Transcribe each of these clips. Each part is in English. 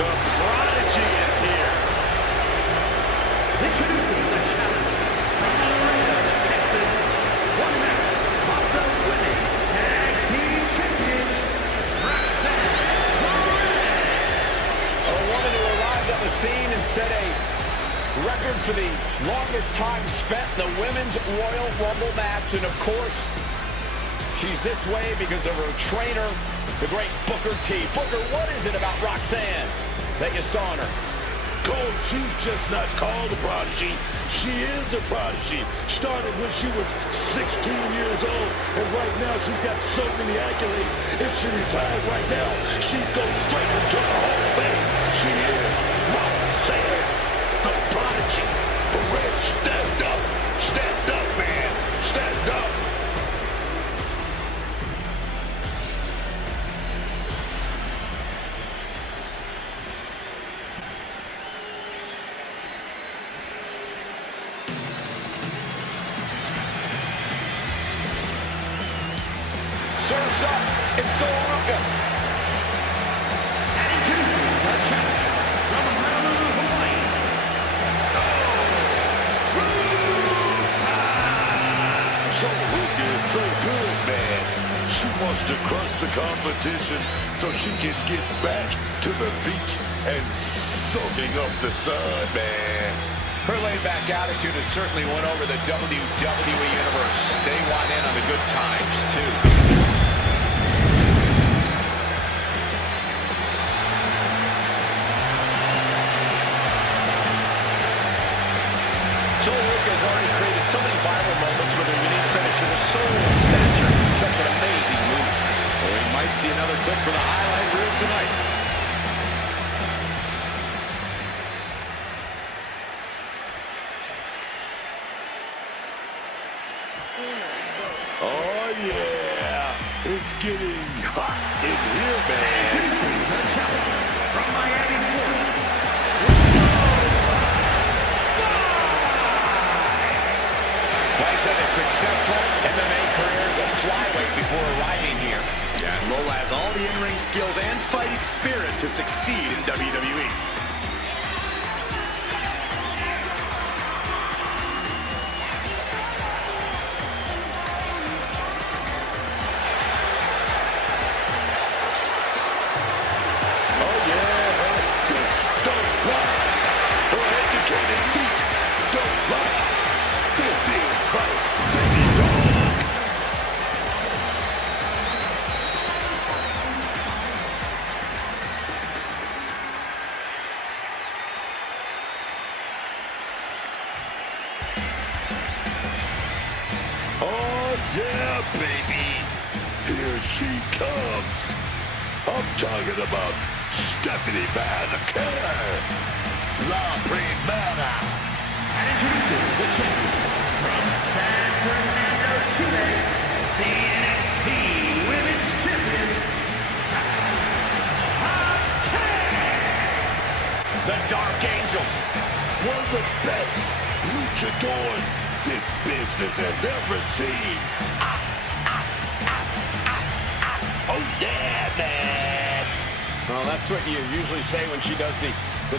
The Prodigy is here. Introducing the challenger from Laredo, Texas, one half of the Women's Tag Team Champions, Roxanne Perez. A woman who arrived on the scene and set a record for the longest time spent in the Women's Royal Rumble match. And of course, she's this way because of her trainer, the great Booker T. Booker, what is it about Roxanne that you saw in her? Cole, she's just not called a prodigy. She is a prodigy. Started when she was 16 years old, and right now she's got so many accolades. If she retired right now, she'd go straight into the Hall of Fame. She is Roxanne, the prodigy. Perez, stand up. Stand up, man. Stand up. Serves up, it's Soluka. And introducing the challenger from Honolulu, Hawaii, Soluka is so good, man. She wants to crush the competition so she can get back to the beach and soaking up the sun, man. Her laid-back attitude has certainly won over the WWE Universe. They want in on the good times, too. Soluka has already created so many viral moments with her unique finisher, the soul and stature. Such an amazing move. Well, we might see another clip for the highlight reel tonight. Oh, yeah. It's getting hot in here, man. introducing the challenger from Miami, Florida, Like I said, a successful MMA career as a flyweight before arriving here. Yeah, and Lola has all the in-ring skills and fighting spirit to succeed in WWE. Oh, yeah. Don't rock. Her educated feet don't rock. This is my city dog. Oh, yeah, baby. Here she comes. I'm talking about Stephanie McMahon, La Primera. and introducing the champion from San Fernando, Chile, the NXT Women's Champion, The Dark Angel. One of the best luchadors this business has ever seen. Oh, yeah, man. Well, that's what you usually say when she does the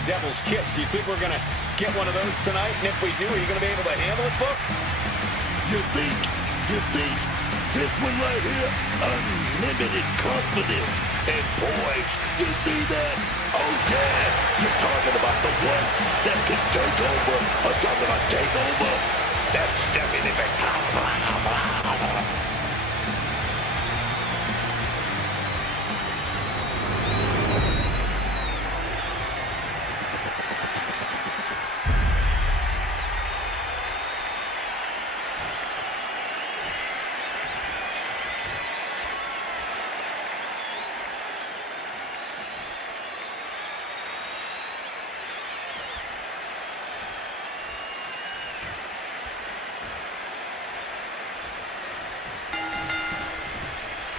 devil's kiss. Do you think we're going to get one of those tonight? And if we do, are you going to be able to handle it, Book? You think this one right here, unlimited confidence. And boys, you see that? Oh yeah, you're talking about the one that can take over. I'm talking about take over. That's Stephanie McMahon.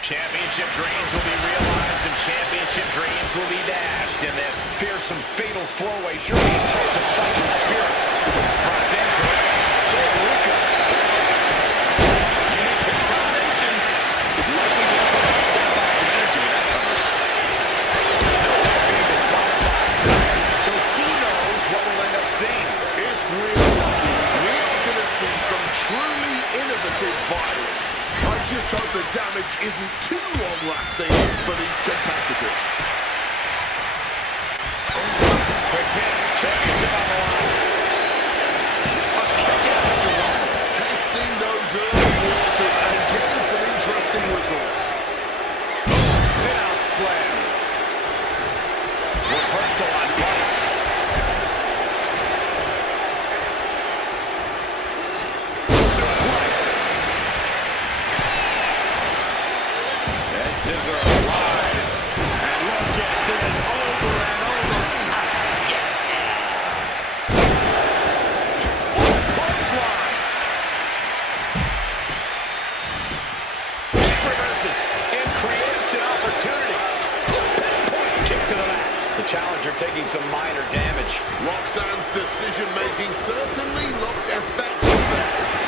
Championship dreams will be realized and championship dreams will be dashed in this fearsome, fatal four-way. Sure be a test of fighting spirit. Roxanne Perez, Soluka. Unique hip combination. Likely just trying to sap out some energy with that cover. No way being disqualified. break isn't too long-lasting for these competitors. Quick pin. Championship on the line. A kick out after one. Testing those early waters and getting some interesting results. Sit-out slam. Reversal on Price. Suplex. And scissor alive. And look at this over and over. Clothesline. She reverses and creates an opportunity. Pinpoint kick to the mat. The challenger taking some minor damage. Roxanne's decision-making certainly looked effective there.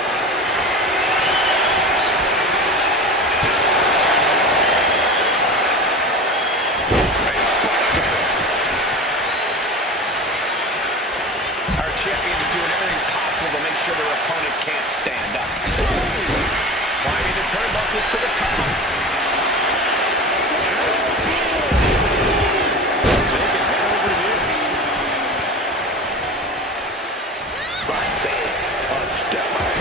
Our champion is doing everything possible to make sure their opponent can't stand up. Climbing the turnbuckles to the top. Taking head over heels. Roxanne, a step out.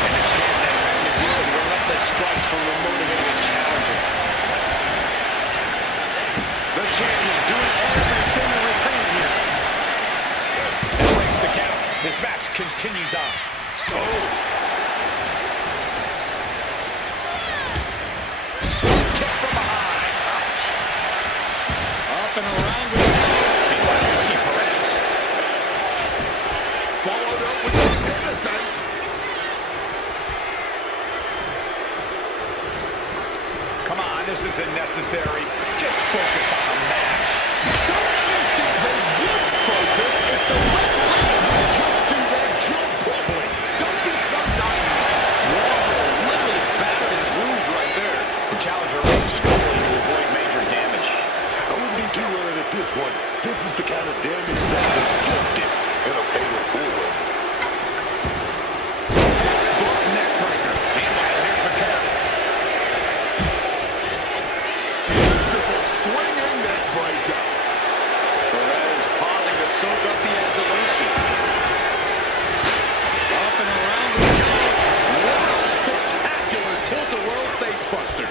And the champion having to deal with relentless strikes from the motivated challenger. The champion doing everything to retain here. And breaks the count. This match continues on. Kick from behind. Ouch. Up and around we go. Meanwhile, you see Perez. Followed up with the pin attempt. Come on, this isn't necessary. Just focus on the match. Don't you think they would focus if the referee would just do their job properly? Don't be so naive. Whoa, literally battered and bruised right there. The challenger is struggling to avoid major damage. I wouldn't be too worried at this one. This is the kind of damage that's inflicted in a fatal four-way. Textbook neck breaker. Meanwhile, here's the cover. Beautiful swinging neck breaker. Perez pausing to soak up the adulation. Up and around we go. Wow, spectacular tilt-a-whirl facebuster.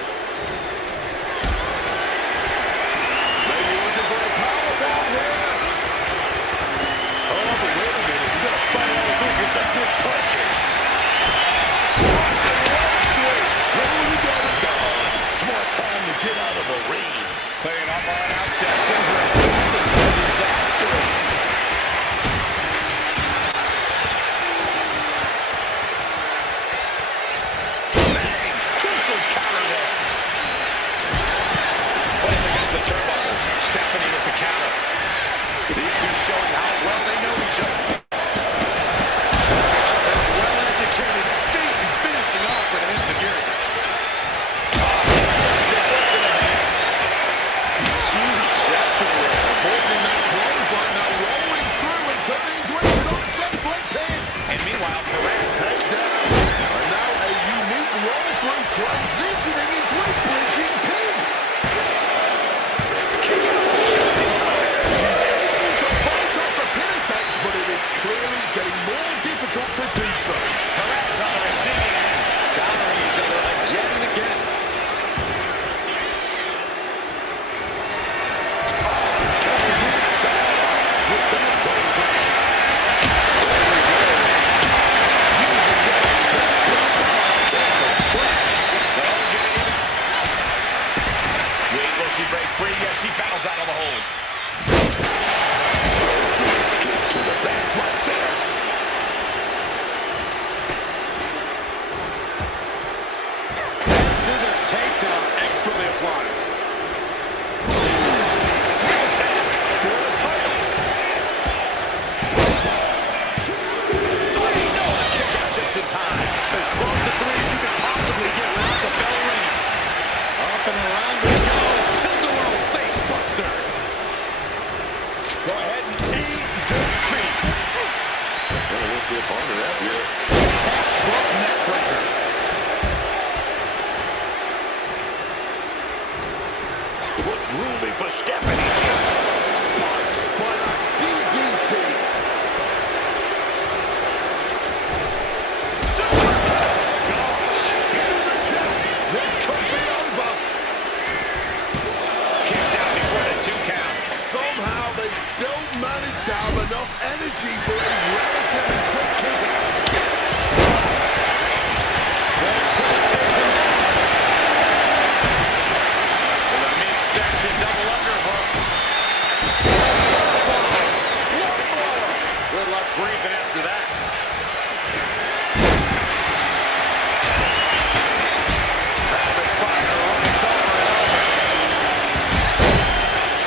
Maybe looking for a powerbomb here. Oh, but wait a minute. You gotta fight all of this with some good punches. Russian leg sweep. What do we gotta do? It's more time to get out of the ring. Playing up on outstep. Things are about to turn disastrous. Bang! Crucial counter there. Plays against the turnbuckles. Stephanie with the counter. These two showing how well they know each other. Well-educated feet and finishing off with an insecurity. Avoiding that clothesline now, rolling through and turning into a sunset flip pin. And meanwhile, Perez Take down. And now a unique roll through transitioning into a bridging pin. kick out just in time. She's able to fight off the pin attacks, but it is clearly getting more difficult to do so. Perez on the receiving end. Countering each other again and again. Will she break free? Yes, she battles out of the hold. To the back right there. And scissors takedown expertly applied. For the title. Three, no, a kick out just in time. As close to three as you could possibly get without the bell ringing. Up and around we go. Tilt-a-whirl face buster. Go ahead and eat defeat. Gonna lift the opponent up here. Ruby for Stephanie. Spiked by a DDT. Gosh, into the tap. This could be over. Kicks out before the 2 count. Somehow they still manage to have enough energy for a relatively quick kick out. With a midsection double underhook. Good luck breathing after that. Rapid fire runs over and over.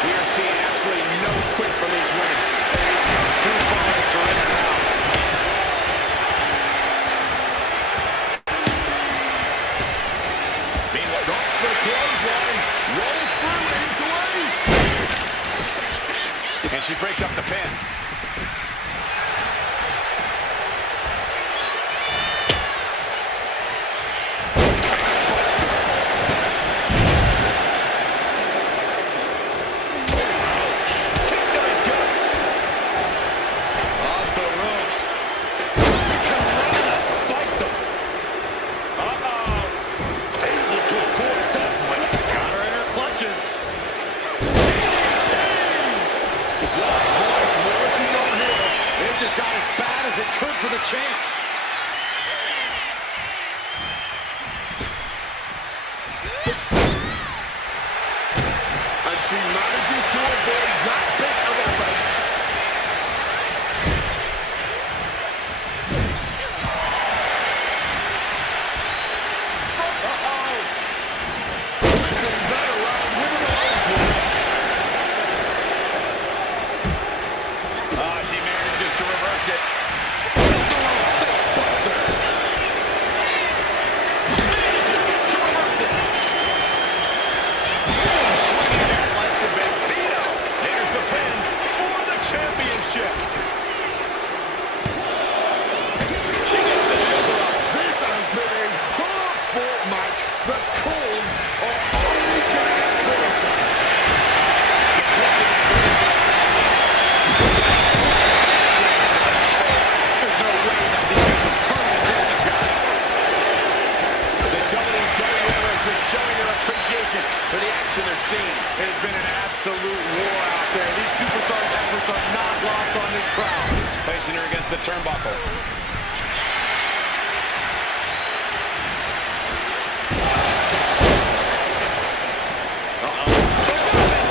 We are seeing absolutely no quit from these women. They've come too far to surrender now. Meanwhile, Knocks the clothesline. Rolls through into a... and she breaks up the pin. Off the ropes. Hurricanrana spiked them. Able to avoid that one. Got her in her clutches. What's voice working on here? It just got as bad as it could for the champ. And she manages to avoid that bit of offense. Flipping that around with an elbow. She manages to reverse it. Face buster. Manages to reverse it. Swinging that like the Bambino. There's the pin for the championship. She gets the shoulder up. This has been a hard-fought match. The calls are only getting closer. There's no way that these are some permanent damage, guys. The WWE Universe is showing their appreciation for the action they're seeing. It has been an absolute war out there. These superstars' efforts are not lost on this crowd. Placing her against the turnbuckle.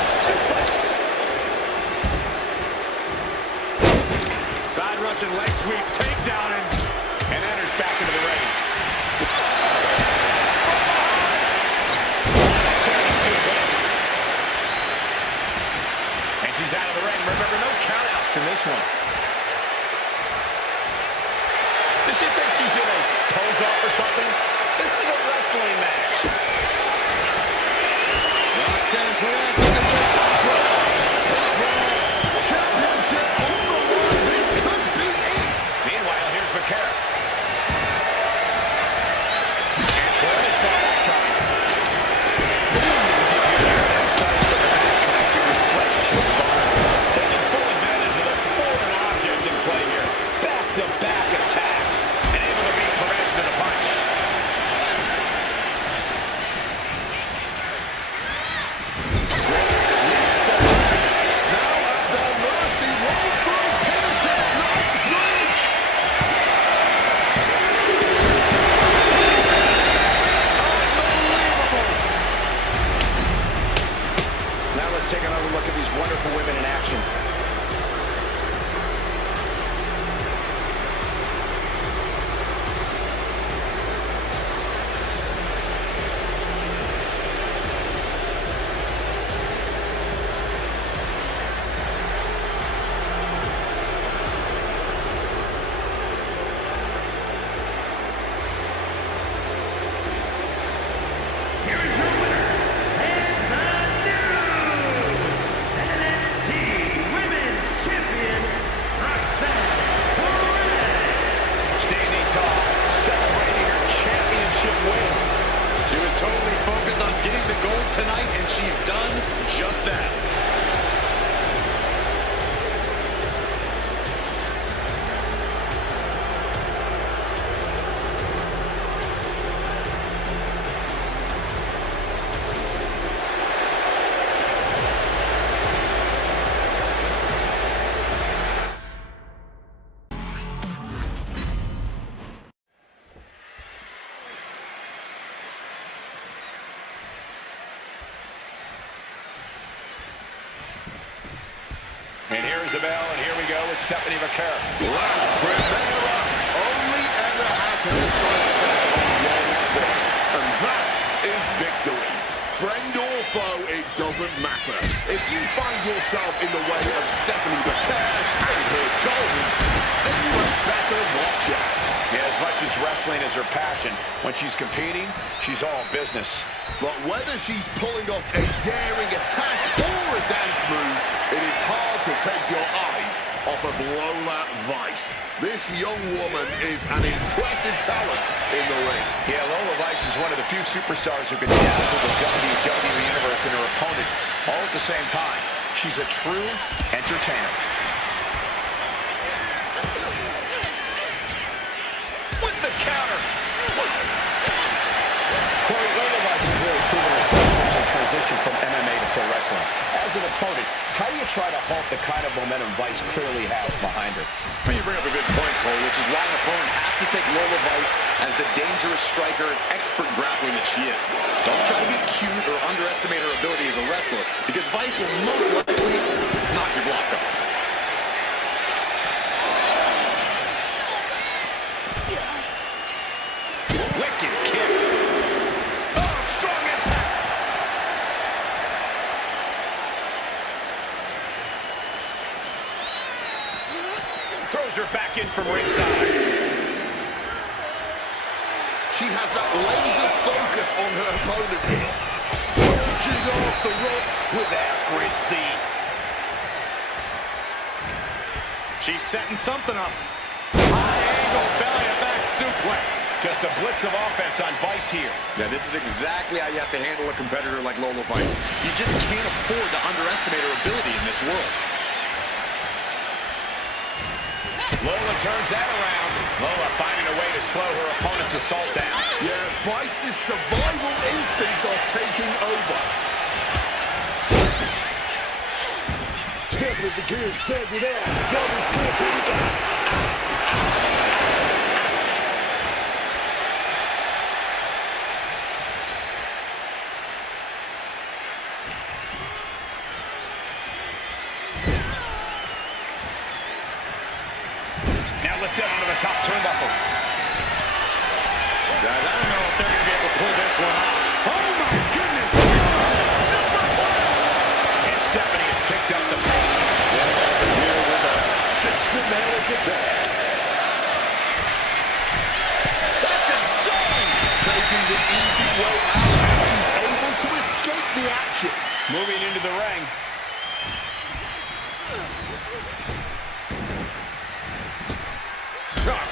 Suplex. Side Russian leg sweep, takedown, and enters back into the ring. Turning suplex. And she's out of the ring. Remember, no countouts in this one. Does she think she's in a pose-off or something? This is a wrestling match. Roxanne Perez looking for Championship on the line. This could be it. Meanwhile, here's Vaquera. And Perez saw that coming. Did you hear that fight from the back connecting with flesh and bone? Taking full advantage of the foreign object in play here. Back-to-back attacks. And able to beat Perez to the punch. Sweeps the legs. Now at their mercy. Roll through. Penitent. Nice bridge. Unbelievable. Now let's take another look at these wonderful women in action. Here is your winner, and the new NXT Women's tonight, and she's done just that. And here's the bell, and here we go with Stephanie McCare. La Primera only ever has her sights set on one thing, and that is victory. Friend or foe, it doesn't matter. If you find yourself in the way of Stephanie McCare and her goals, then you had better watch out. Yeah, as much as wrestling is her passion, when she's competing, she's all business. But whether she's pulling off a daring attack or a dance move, it is hard to take your eyes off of Lola Vice. This young woman is an impressive talent in the ring. Yeah, Lola Vice is one of the few superstars who can dazzle the WWE Universe and her opponent all at the same time. She's a true entertainer. With the counter. Corey, Lola Vice has really proven herself since her transition from MMA to pro wrestling. As an opponent, how do you try to halt the kind of momentum Vice clearly has behind her? Well, you bring up a good point, Cole, which is why an opponent has to take Lola Vice as the dangerous striker and expert grappler that she is. Don't try to get cute or underestimate her ability as a wrestler, because Vice will most likely knock your block off. Wicked kick. Oh, strong impact. Throws her back in from ringside. She has that laser focus on her opponent here. Lunging off the rope with accuracy. She's setting something up. High-angle belly-to-back suplex. Just a blitz of offense on Vice here. Yeah, this is exactly how you have to handle a competitor like Lola Vice. You just can't afford to underestimate her ability in this world. Lola turns that around. Lola finding a way to slow her opponent's assault down. Yeah, Vice's survival instincts are taking over. Stephanie McCare set it up. Doubles kick, here we go. Now lifted onto the top turnbuckle. Guys, I don't know if they're going to be able to pull this one off. Oh, my goodness. Superplex. And Stephanie has picked up the pace. Here with a systematic attack. That's insane! Taking the easy way out as she's able to escape the action. Moving into the ring. Oh, God,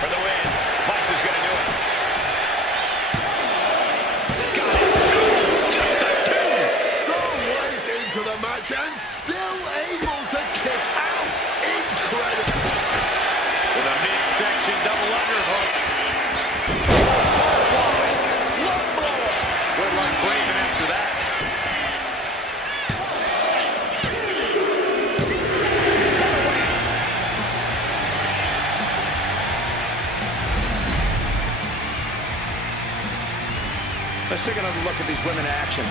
for the win. Vice is going to do it. Got it. Just a two. So late into the match and still able to kick out. Incredible. With a midsection double underhook. Butterfly. Love thrower. Good luck breathing after that. Let's take another look at these women in action.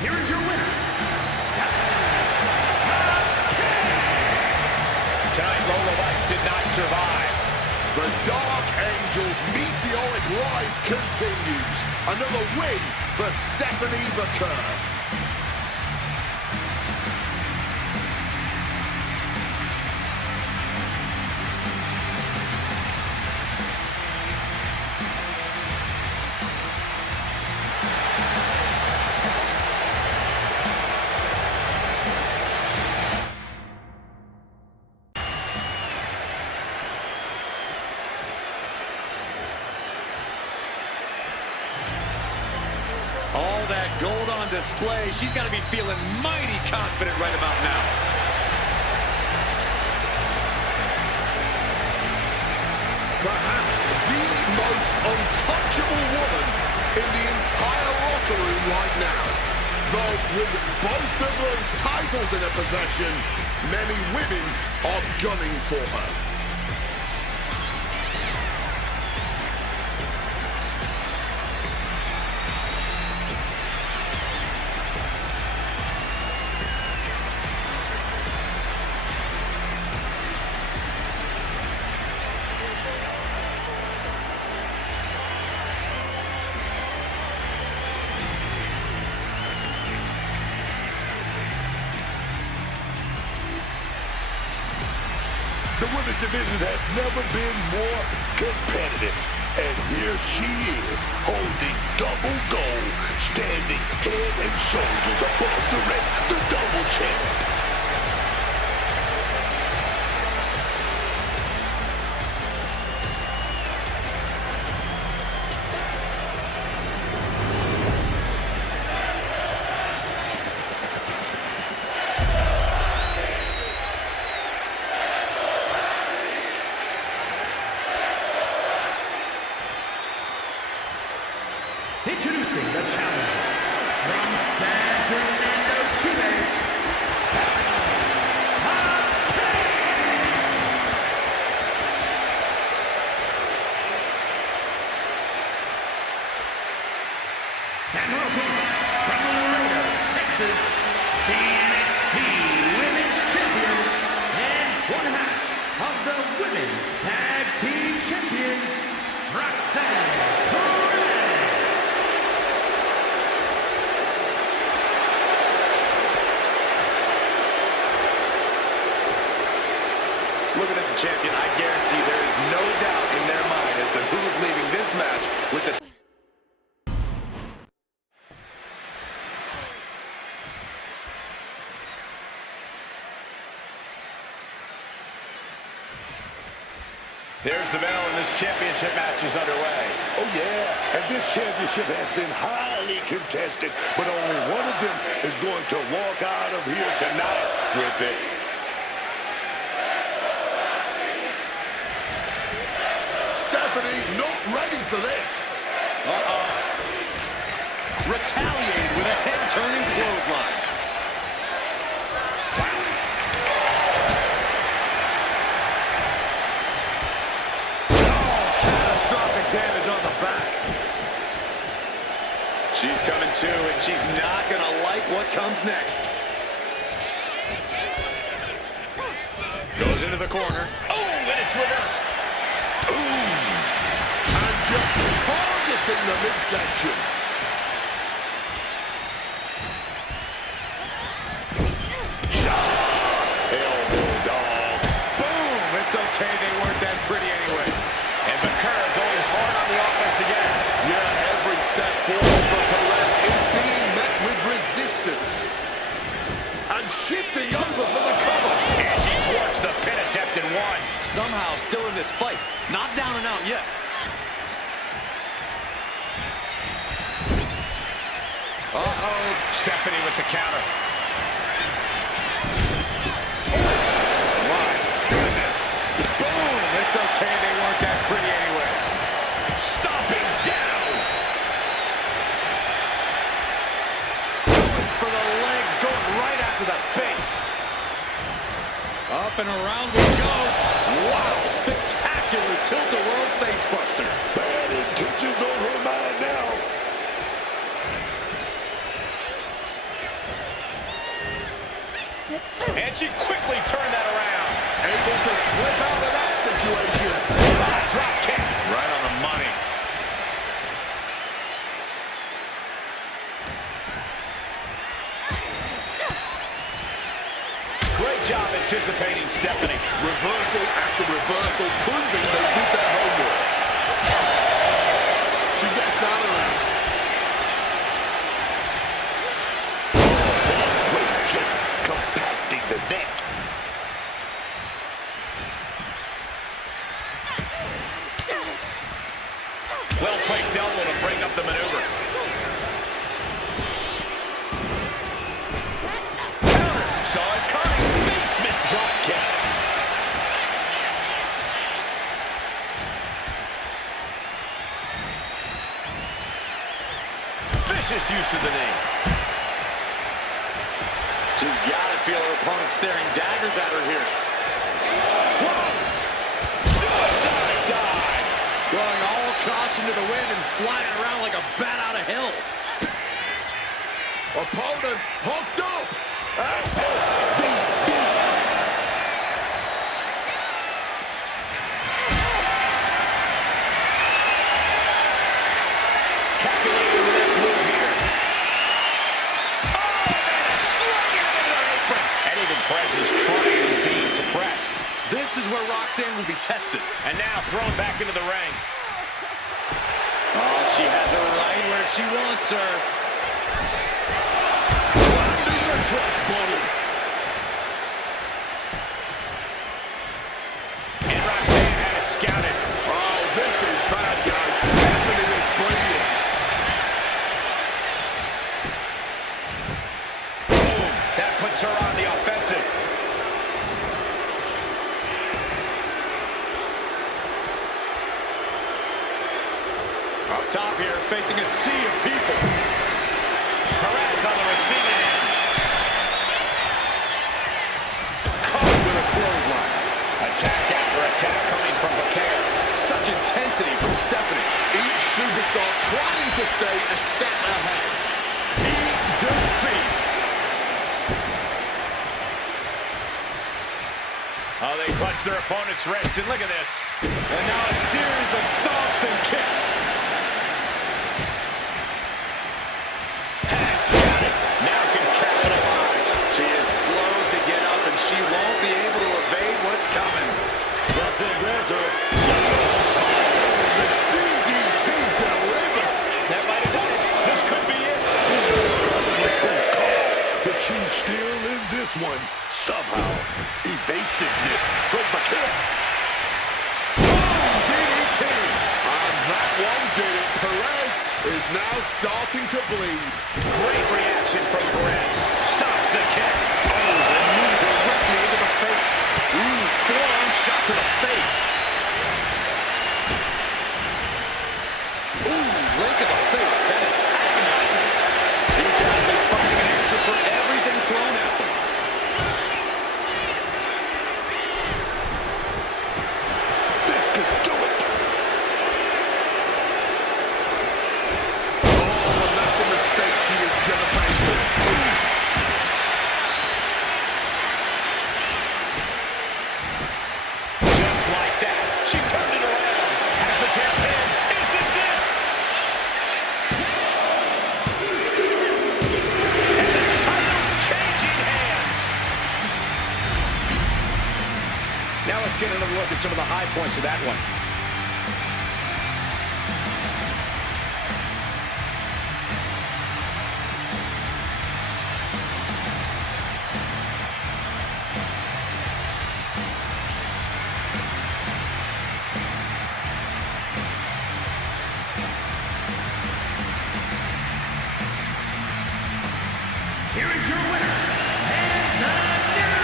Here is your winner, Tonight, Lola Vice did not survive. The Dark Angels meeting meteoric rise continues. Another win for Stephanie Vaquer. All that gold on display. She's got to be feeling mighty confident right about now. Perhaps the most untouchable woman in the entire locker room right now. Though with both of those titles in her possession, many women are gunning for her. The women's division has never been more competitive. And here she is, holding double gold, standing head and shoulders above the rest, the double champ. Introducing the challenger from San Fernando, Chile, and welcome from Laredo, Texas, the NXT Women's Champion and one half of the Women's Tag Team Champions, Roxanne. Looking at the champion, I guarantee there is no doubt in their mind as to who's leaving this match with the... There's the bell, and this championship match is underway. Oh yeah, and this championship has been highly contested, but only one of them is going to walk out of here tonight with it. Stephanie not ready for this. Retaliated with a head-turning clothesline. Catastrophic damage on the back. She's coming to, and she's not gonna like what comes next. Goes into the corner. Oh, and it's reversed. Ooh. And just targeting the midsection. Elbow dog. Boom! It's okay, they weren't that pretty anyway. And Vaquer going hard on the offense again. Yeah, every step forward for Perez is being met with resistance. And shifting over for the cover. And she thwarts the pin attempt in one. Somehow still in this fight. Not down and out yet. Uh-oh. Stephanie with the counter. My goodness. Boom! It's okay, they weren't that pretty anyway. Stomping down. Going for the legs, going right after the base. Up and around we go. Wow, spectacular tilt-a-whirl facebuster. Bad intentions on her mind now. And she quickly turned that around. Able to slip out of that situation. Drop kick. Right on the money. job anticipating Stephanie. Reversal after reversal, proving they did their homework. She gets out of there. Weight just compacting the neck. Well-placed elbow to break up the maneuver. Saw it coming. Basement drop kick. Vicious use of the knee. She's got to feel her opponent staring daggers at her here. Whoa! Suicide dive! Throwing all caution to the wind and flying around like a bat out of hell. Opponent hooked up. SSVB. Calculating the next move here. Oh, man, slugging it into their apron. And even Perez's triumph is being suppressed. This is where Roxanne will be tested. And now thrown back into the ring. Oh, she has her right where she wants her. Landing the crossbody. And Roxanne had it scouted. Oh, this is bad, guys. Stephanie is bleeding. Boom. That puts her on the offensive. Up top here, facing a sea of people. Perez on the receiving end. Caught with a clothesline. Attack after attack coming from Bakar. Such intensity from Stephanie. Each superstar trying to stay a step ahead. Eat defeat. Oh, they clutch their opponent's wrist, and look at this. And now a series of stomps and kicks. Has scouted. Now can capitalize. She is slow to get up, and she won't be able to evade what's coming. Roxanne grabs her. The DDT delivered. That might have done it. This could be it. Close call, but she's still in this one somehow. Evasiveness from Bakar. DDT. And that one did it. Perez is now starting to bleed. Great reaction from Perez. Stops the kick. Oh, the knee directly into the face. Ooh, forearm shot to the face. Ooh, rake of the face. That is agonizing. Each athlete finding an answer for everything thrown at them. This could do it. Oh, and that's a mistake she is gonna pay for. Just like that. She turned it around. Has the champion. Is this it? And the title's changing hands. Now let's get another look at some of the high points of that one. Here is your winner, and the new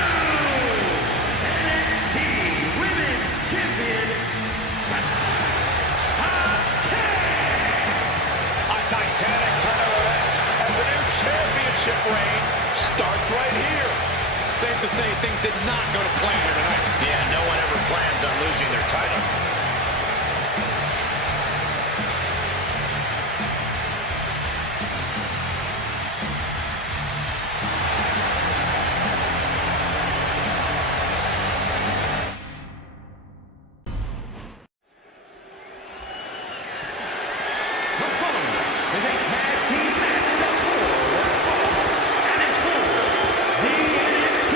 NXT Women's Champion, A titanic turn of events as the new championship reign starts right here. Safe to say things did not go to plan here tonight. Yeah, no one ever plans on losing their title. the following is a tag team match set for one fall, and is for the NXT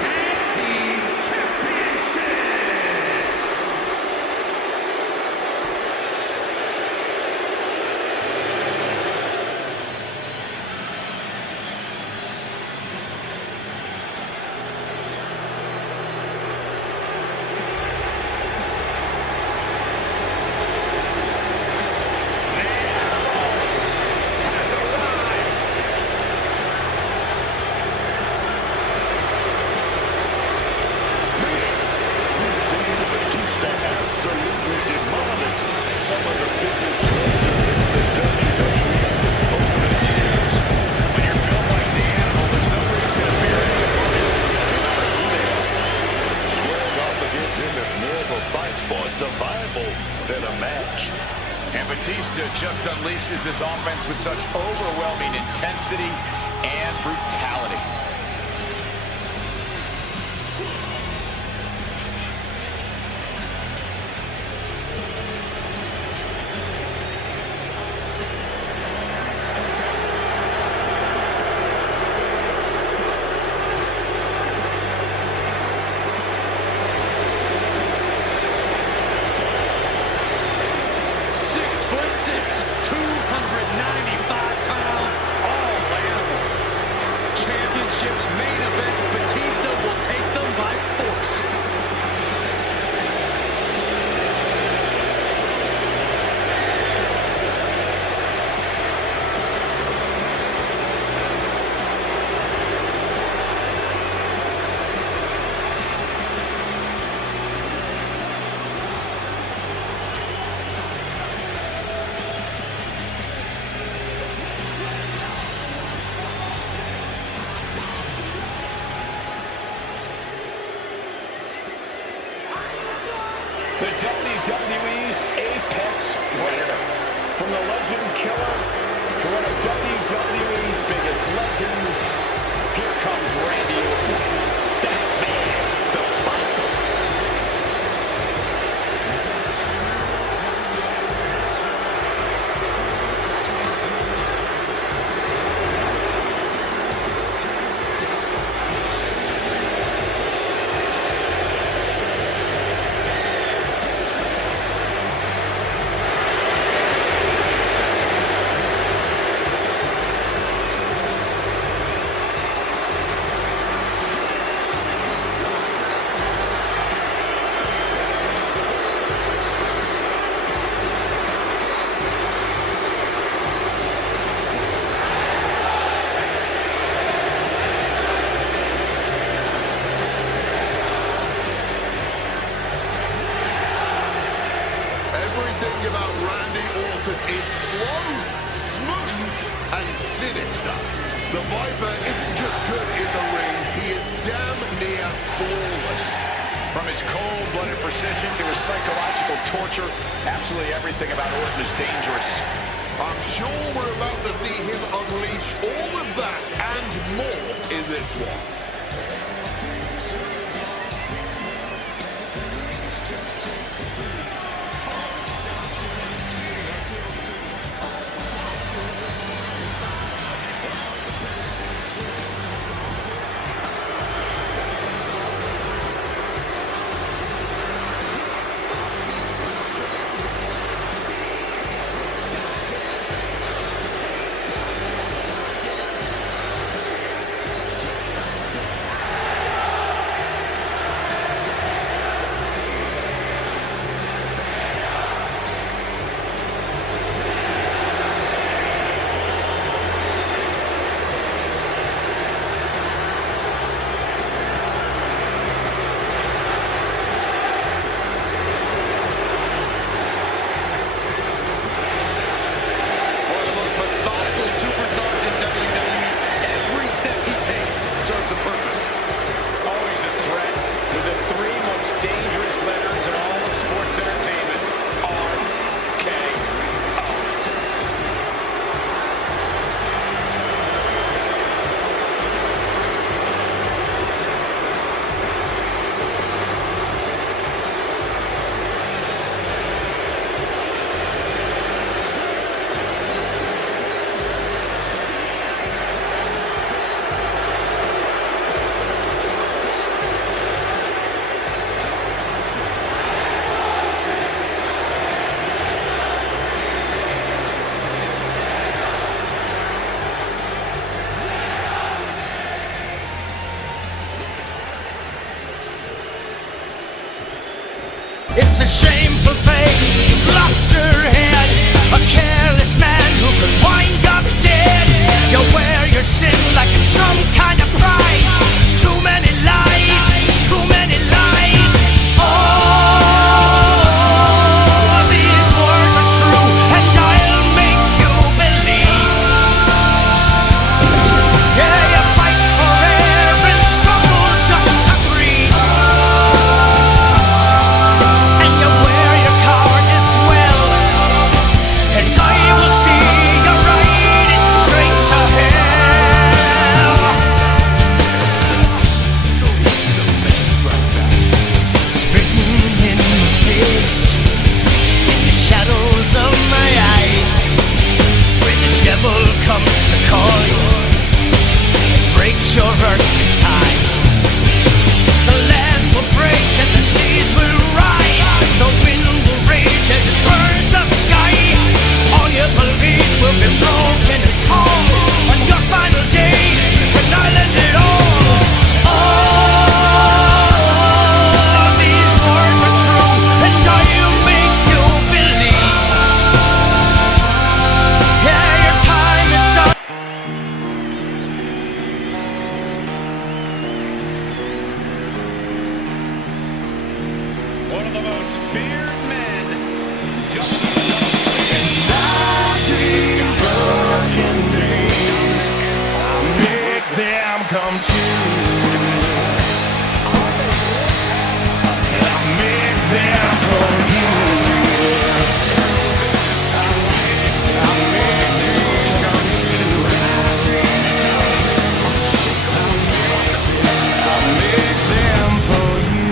Tag unleashes this offense with such overwhelming intensity and brutality. The WWE's Apex Predator. From the legend killer to one of WWE's biggest legends, here comes Randy Orton. That man, the Viper. Everything about Randy Orton is slow, smooth, and sinister. The Viper isn't just good in the ring, he is damn near flawless. From his cold-blooded precision to his psychological torture, absolutely everything about Orton is dangerous. I'm sure we're about to see him unleash all of that and more in this one. It's a shameful thing, you've lost your head. A careless man who could wind up dead. You wear your sin like it's some kind of prize. Too many lies, too many lies. All these words are true, and I'll make you believe. Yeah, you fight for air and struggle just to breathe. And you coin. It breaks your earthly ties. The land will break and the seas will rise. The wind will rage as it burns the sky. All you believe will be broken and fall on your final day when I let it all. All these words are true, and I'll make you believe. Yeah, your time is done. One of the most feared men. Them come true. I make them for you. I make dreams come true. I make them for you.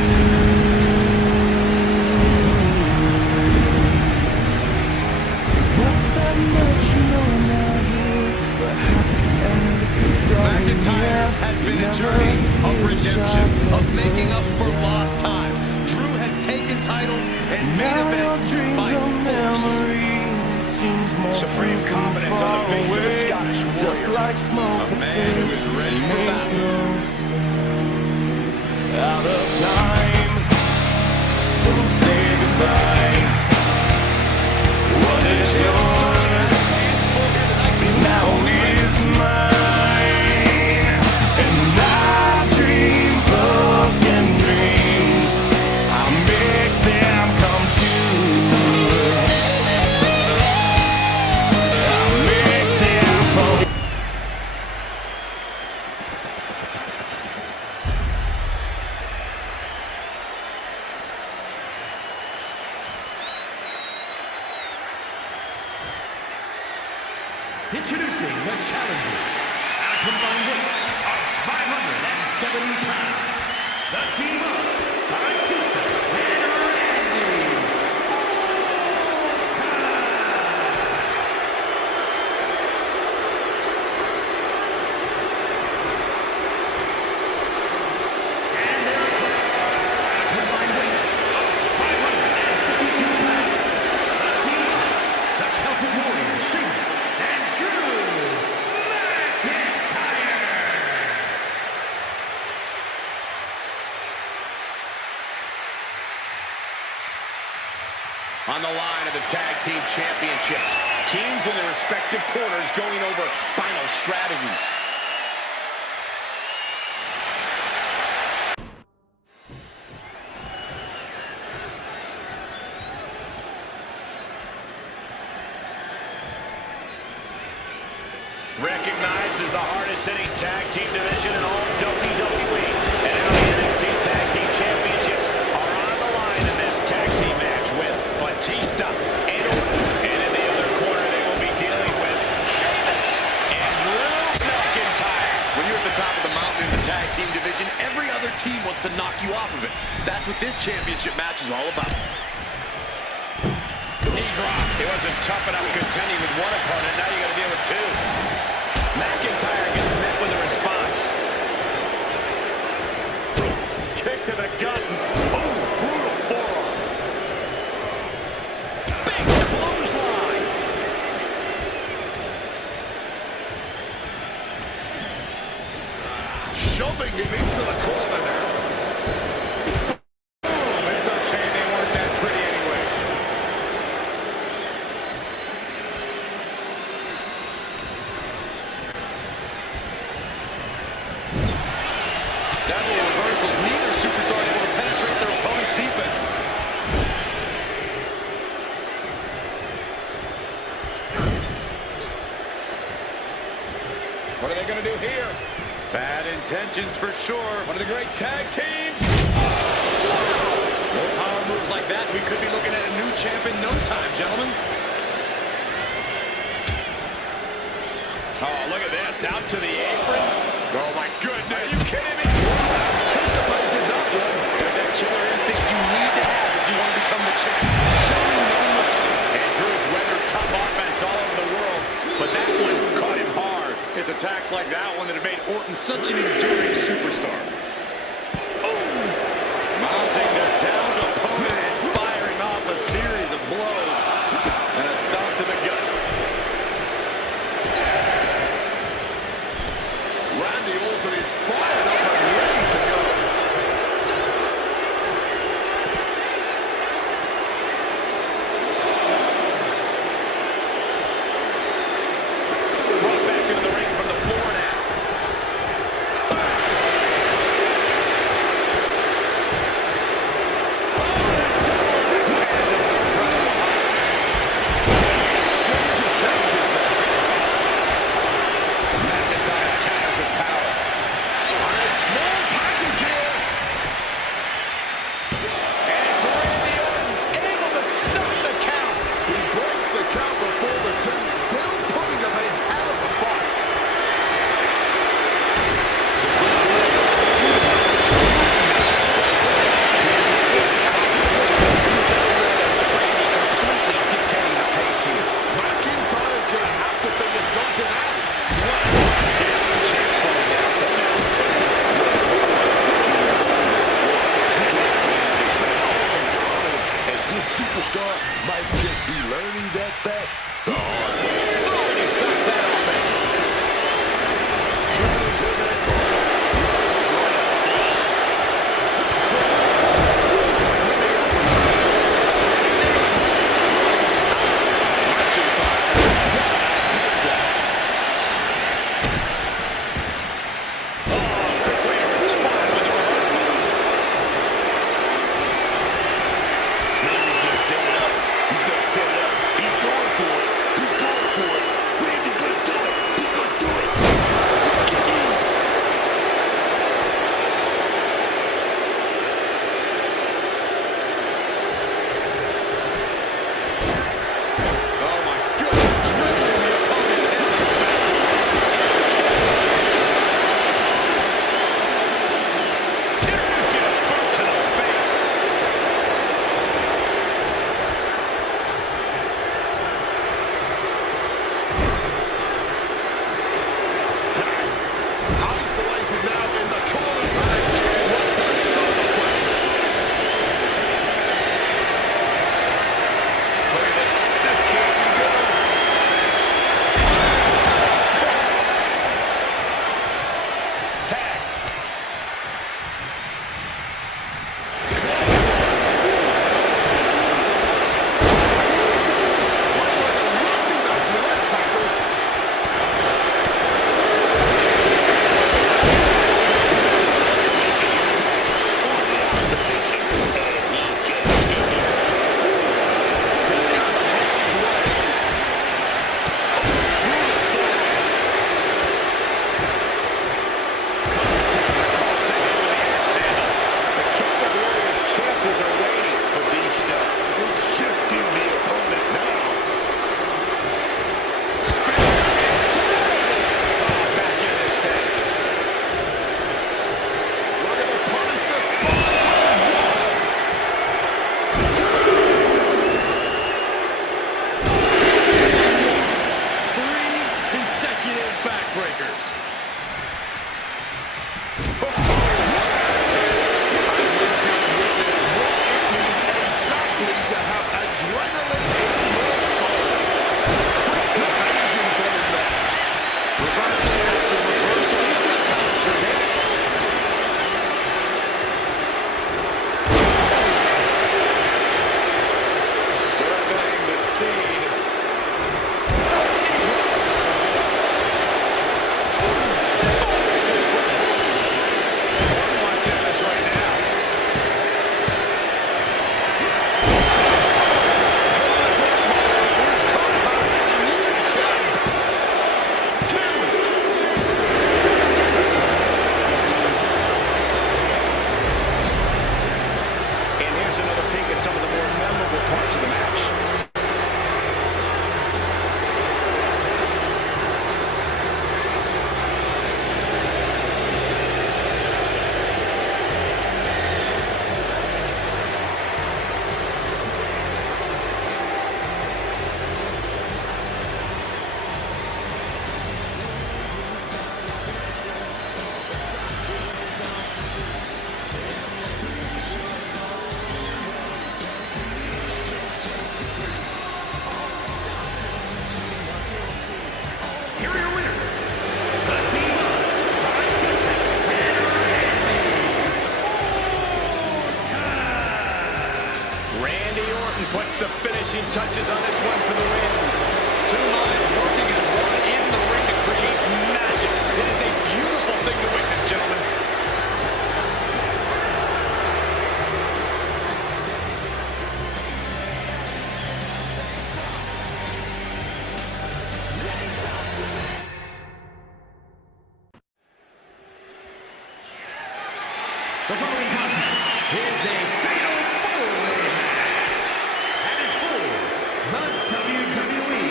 What's that much more now here? Perhaps the end is drawing McIntyre near. has been a journey of redemption, of making up for lost time. Drew has taken titles and main events by force. Supreme confidence on the face of the Scottish warrior. Just like smoke, A man who is ready for battle. Out of time, so say goodbye. What is yours now is mine, and I dream broken dreams. I make them come true. I make them for you. Introducing the challengers at a combined weight of 570 pounds. The team of Batista and Randy. And their opponents at a combined weight of 552 pounds. The team of the Celtic Warriors, Sheamus and Drew McIntyre. On the line of the tag team championships. Teams in their respective corners going over final strategies. Recognized as the hardest hitting tag team division in all WWE. And now the NXT Tag Team Championships are on the line in this tag team match with Batista and Orton. And in the other corner, they will be dealing with Sheamus and Drew McIntyre. When you're at the top of the mountain in the tag team division, every other team wants to knock you off of it. That's what this championship match is all about. Knee drop. It wasn't tough enough contending with one opponent. Now you got to deal with two. McIntyre gets met with a response. Kick to the gut. Oh, brutal forearm. Big clothesline. Shoving him into the corner there. It's okay. They weren't that pretty anyway. Several reversals. Neither superstar able to penetrate their opponent's defenses. What are they going to do here? Bad intentions for sure. One of the great tag teams. More power moves like that, we could be looking at a new champ in no time, gentlemen. Oh, look at this. Out to the apron. Oh, my goodness. Are you kidding me? Anticipated that one. There's that killer instinct you need to have if you want to become the champ. Showing no mercy. And Drew's weathered tough offense all over the world, but that one caught him hard. attacks like that one that have made Orton such an enduring superstar. Mounting their downed opponent and firing off a series of blows and a stomp to the gut. Randy Orton is fired up and ready to go. Brought back into the ring from the floor now. Superstar might just be learning that fact the hard way. Oh, he stops that offense. Trying to take that corner. Right side. With the uppercut. McIntyre is stuck. Oh, quick way to respond with the reversal. Randy's gonna set it up. He's gonna set it up. He's going for it. He's going for it. Randy's gonna do it. He's gonna do it. Kick in. Oh my goodness, dribbling the opponent's head like a basketball. Introducing a boot to the face. Tag. Isolated now in the corner. And kick right to the solar plexus. Look at this. This can't be good. Tag. Looks like a rugby match with that tackle. Comes down across the head with the axe handle. The Celtic Warriors' chances are waning. Batista is shifting the opponent now. Back in this thing. Looking to punish the spot. Three consecutive backbreakers. Exactly to have adrenaline in your soul. Quick evasion from him there. Reversal after reversal. He's got counts for days. Surveying the scene. Here are your winners, the team of Artistic and Randy Orton puts the finishing touches on this one for the win. Two minds working as one in the ring to create magic. It is a beautiful thing to witness, gentlemen. The following contest is a fatal four-way match and is for the WWE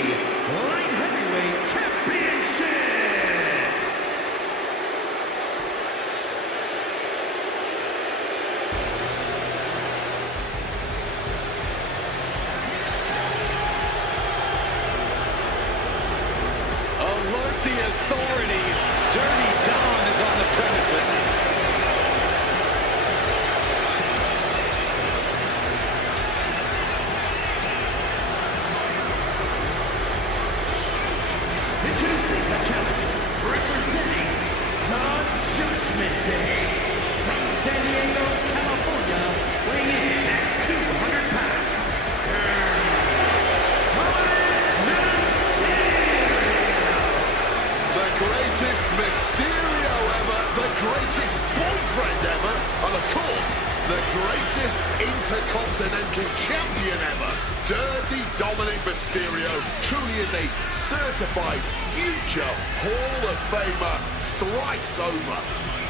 Light Heavyweight Championship. Alert the authorities. Dirty Dom is on the premises. Introducing the challenger, representing the Judgment Day, from San Diego, California, weighing in at 200 pounds. The greatest Mysterio ever, the greatest boyfriend ever, and of course, the greatest Intercontinental Champion ever. Dirty Dominic Mysterio truly is a certified future Hall of Famer thrice over.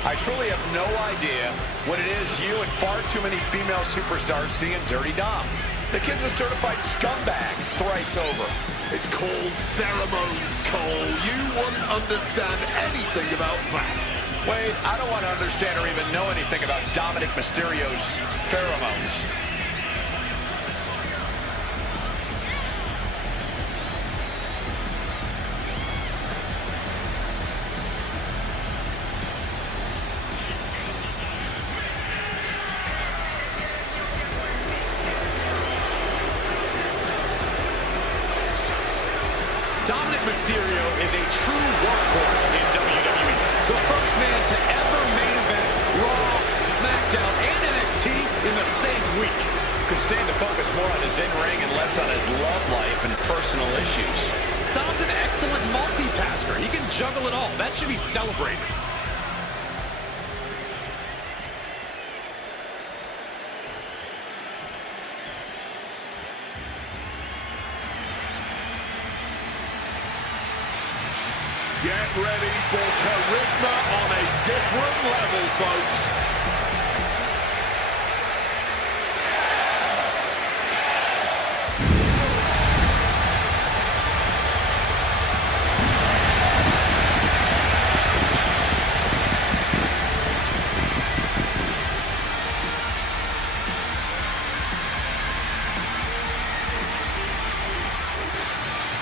I truly have no idea what it is you and far too many female superstars see in Dirty Dom. The kid's a certified scumbag thrice over. It's called pheromones, Cole. You wouldn't understand anything about that. Wait, I don't want to understand or even know anything about Dominic Mysterio's pheromones. Dominic Mysterio is a true workhorse in WWE. The first man to ever main event Raw, SmackDown, and NXT in the same week. Could stand to focus more on his in-ring and less on his love life and personal issues. Dom's an excellent multitasker. He can juggle it all. That should be celebrated. Get ready for charisma on a different level, folks.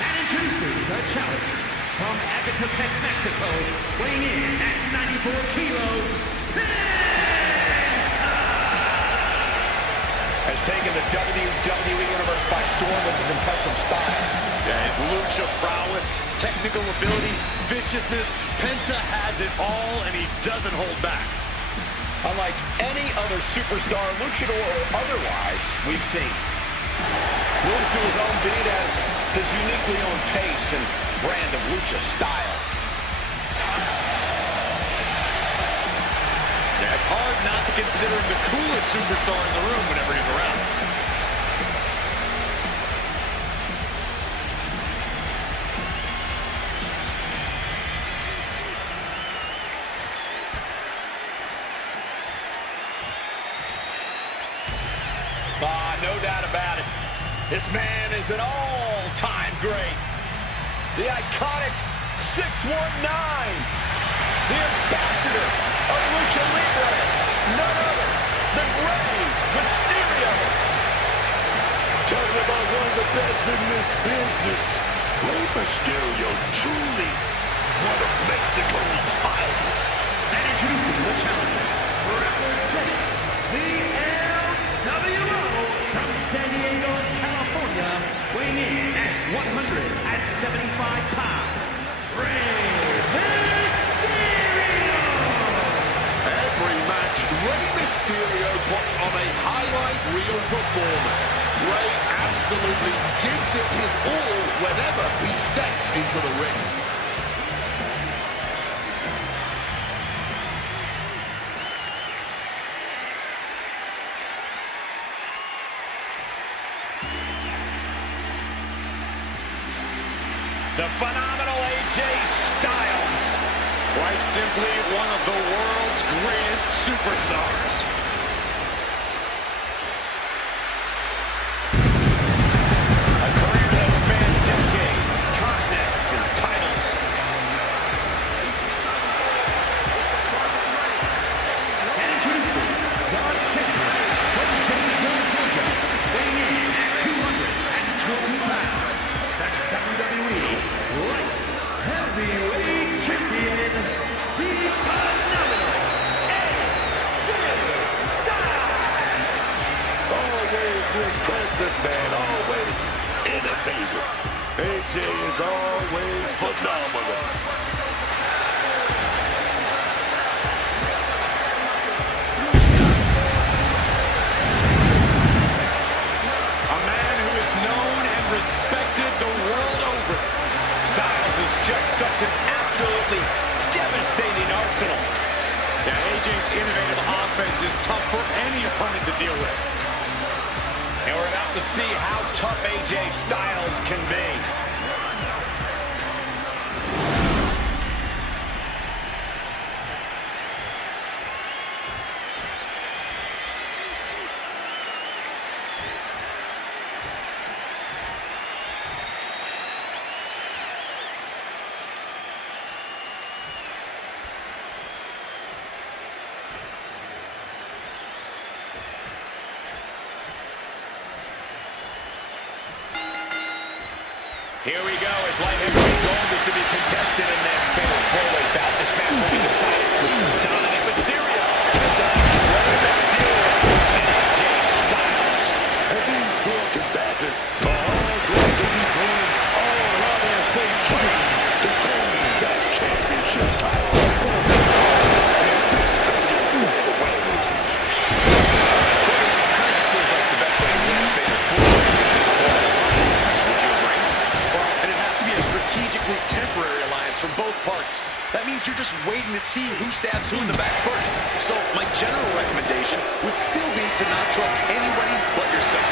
And introducing the challenger, from Ecatepec, Mexico, weighing in at 94 kilos, Has taken the WWE Universe by storm with his impressive style. Yeah, his lucha prowess, technical ability, viciousness, Penta has it all, and he doesn't hold back. Unlike any other superstar, luchador or otherwise, we've seen. Moves to his own beat as his uniquely own pace and brand of lucha style. Yeah, it's hard not to consider him the coolest superstar in the room whenever he's around. No doubt about it. This man is an all-time great. The iconic 619. The ambassador of Lucha Libre. None other than Rey Mysterio. Talking about one of the best in this business. Rey Mysterio, truly one of Mexico's finest. and introducing the challenger, real performance. Ray absolutely gives it his all whenever he steps into the ring. The phenomenal AJ Styles. Quite simply, one of the world's greatest superstars. A career that spanned decades, continents, and titles. And introducing God Champion from Jamestown, Georgia, weighing in 220 pounds. That's WWE Light Heavyweight Champion, the phenomenal AJ Styles. Always impressive, man. Always innovative. AJ is always phenomenal. A man who is known and respected the world over. Styles is just such an absolutely devastating arsenal. Yeah, AJ's innovative offense is tough for any opponent to deal with. And we're about to see how tough AJ Styles can be. Here we go, as light heavyweight gold is to be contested in this fatal four-way bout. This match will be decided with Dominic Mysterio. Rey Mysterio and AJ Styles. And these four combatants are all going to be going all out as they train to claim that championship title. And this fatal four-way. Seems like the best way to win a fatal four-way. Would you agree? Well, it'd have to be a strategically temporary alliance from both parties. That means you're just waiting to see who stabs who in the back first. So my general recommendation would still be to not trust anybody but yourself.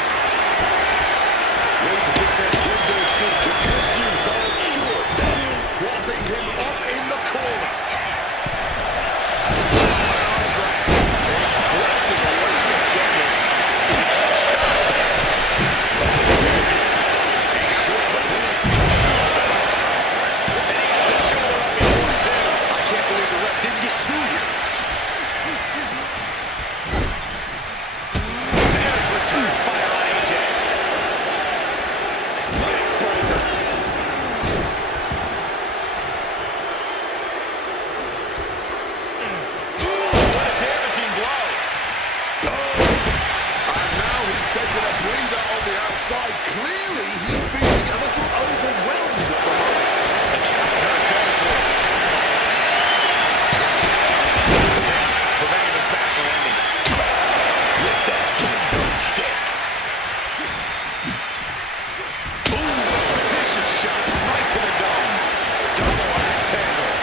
Way to get that kendo stick to engines all sure that. Propping him up in the corner. Impressive awareness there. I can't believe the ref didn't get two here. There's return fire on AJ. Backbreaker. What a damaging blow. And now he's taking a breather on the outside. Clearly, he's feeling a little overwhelmed at the moment. The challenger is going for it. Preventing this match from ending. With that kendo stick. Vicious shot right to the dome. Double axe handle.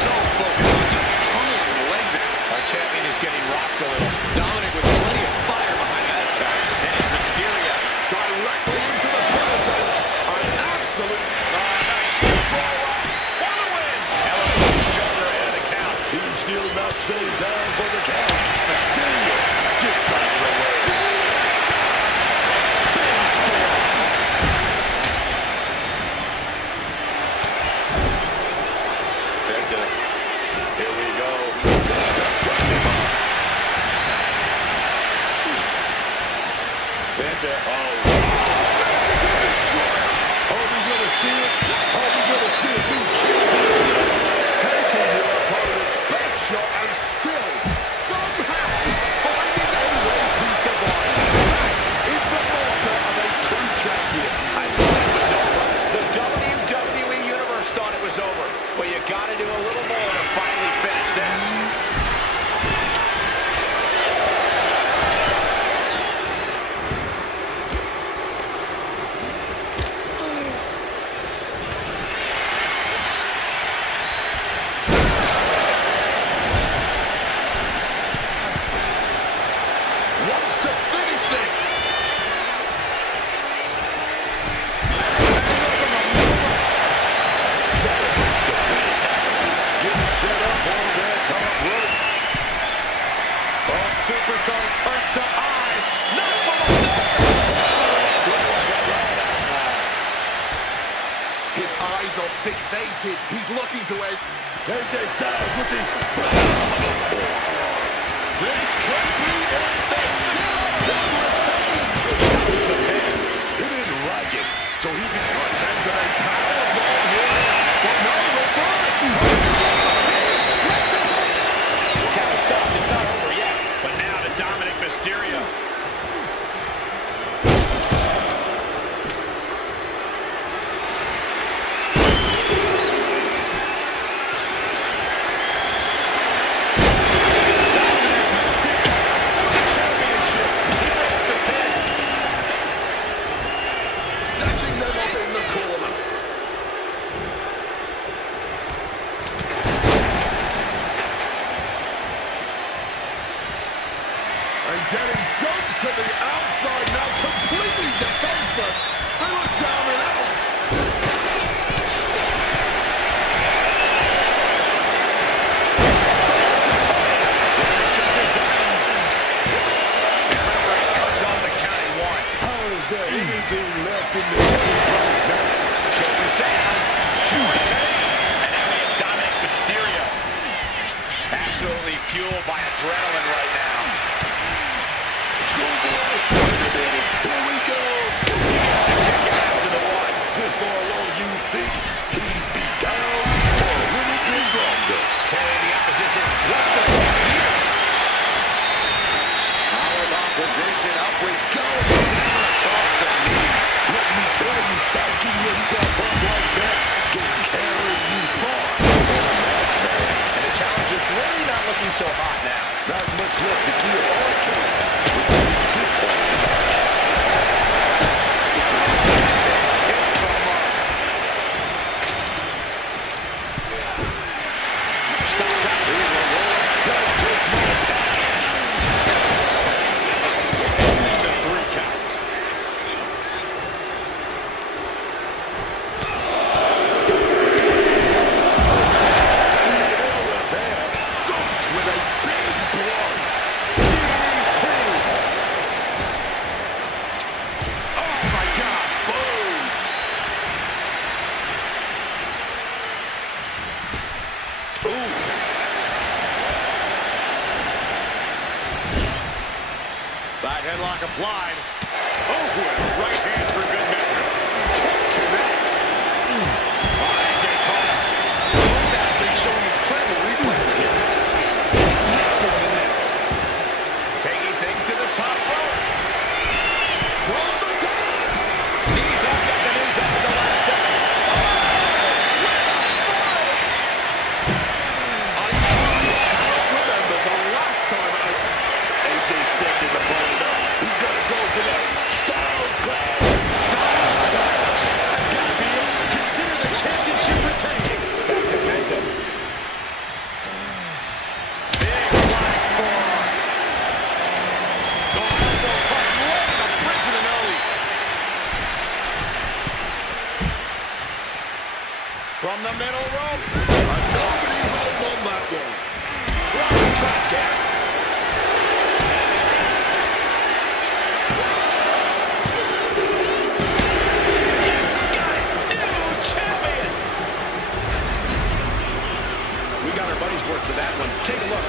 So focused on just pummeling the leg there. Our champion is getting rocked a little. Dominic with plenty of fire behind that attack. And it's Mysterio. Directly into the peloton. An absolute... Nice. For the win. Elevates his shoulder ahead of the count. He's still not staying down for the count. Mysterio gets out of the way. Here we go. Penta driving by. Penta, this is a destroyer. Are we going to see it? Are we going to see it being champion tonight? Taking your opponent's best shot and still somehow finding a way to survive. That is the marker of a true champion. I thought it was over. The WWE Universe thought it was over. But you gotta do a eyes are fixated. He's looking to end. AJ Styles with the phenomenal forearm. This could be it. The champion retained. Stops the pin. He didn't like it, so he can Attempts at a powerbomb here. But no, reverse. Gotta stop. It's not over yet. But now to Dominic Mysterio. Setting them up in the corner. And getting dumped to the outside now, completely defenseless. They look down and out. Cuts off the counting one. How is there anything left in the tank right now? Shoulders down. To retain. And now we have Dominic Mysterio. Absolutely fueled by adrenaline right now. Schoolboy, wait a minute. Here we go. He gets the kick out after the one. This far along, you think he'd be down for a little bit longer. Carrying the opposition. What's the point here? Powerbomb position. Up we go. Down across the knee. Let me tell you, psyching yourself up like that can carry you far. And the challenge is really not looking so hot now. Not much left to give or take. At least this point. Hits the mark. Stops out. That takes my Ending the 3 count. Thumped with a big blow. DDT. Oh my God. Boom. Ooh. Side headlock applied. Oh, and a right hand for good measure. Kick connects. AJ Cole. Both athletes showing incredible reflexes here. Snapping the neck. Taking things to the top rope. From the top. Knees up, got the knees up at the last second. I truly cannot remember the last time AJ said to the opponent, he's got to go for that Styles Clash. Styles Clash. That's got to be it. Consider the championship retaining. Back to Penta. Big flag forearm. Going elbow clutch right in the bridge of the nose. From the middle rope. A nobody hold on that one. Right track down. Yes, got it. New champion. We got our buddies work for that one. Take a look.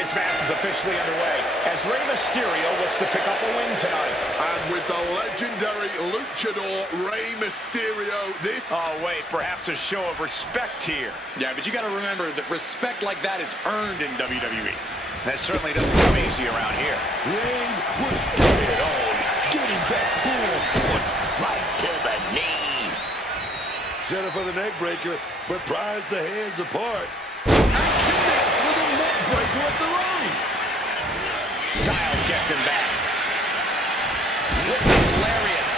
this match is officially underway as Rey Mysterio looks to pick up a win tonight. And with the legendary luchador Rey Mysterio, this... Oh, wait, perhaps a show of respect here. Yeah, but you got to remember that respect like that is earned in WWE. That certainly doesn't come easy around here. The aim was dead on, getting that bull force right to the knee. Set it for the neck breaker, but pries the hands apart. And connects with a neck breaker at the line. Styles gets him back. Whipping lariat.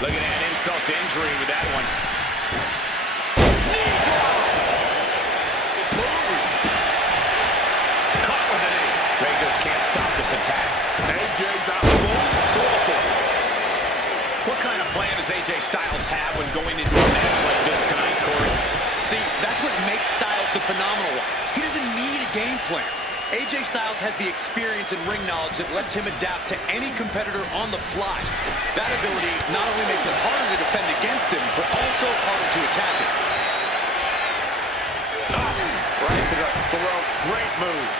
Look at that insult to injury with that one. Knee drop! Boom! Caught with the knee. Ray just can't stop this attack. AJ's at full throttle. What kind of plan does AJ Styles have when going into a match like this tonight, Corey? See, that's what makes Styles the phenomenal one. He doesn't need a game plan. AJ Styles has the experience and ring knowledge that lets him adapt to any competitor on the fly. That ability not only makes it harder to defend against him, but also harder to attack him. Right to the throat. Great move.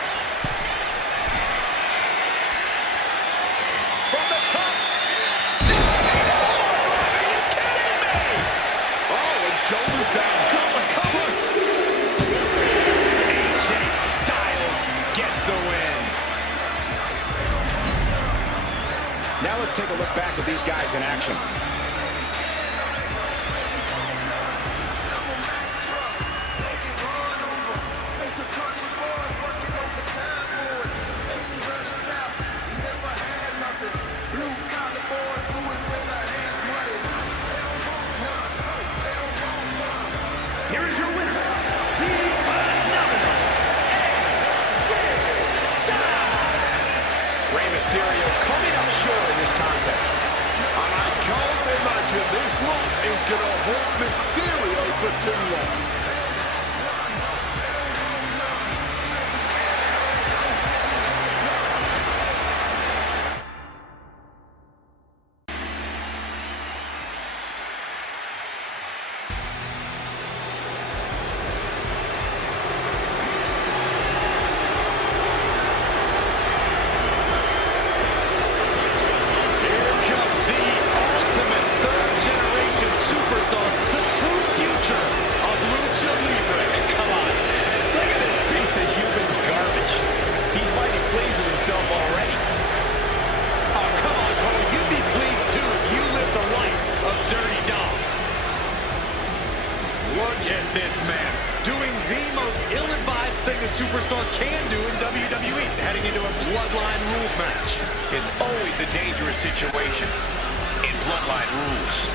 From the top. Are you kidding me? Oh, and shoulders down. Got the cover. AJ Styles gets the win. Now let's take a look back at these guys in action. Here is your winner, the phenomenal Rey Mysterio coming up short in this contest. And I can't imagine this loss is going to haunt Mysterio for too long. This man doing the most ill-advised thing a superstar can do in WWE, heading into a bloodline rules match. It's always a dangerous situation in bloodline rules.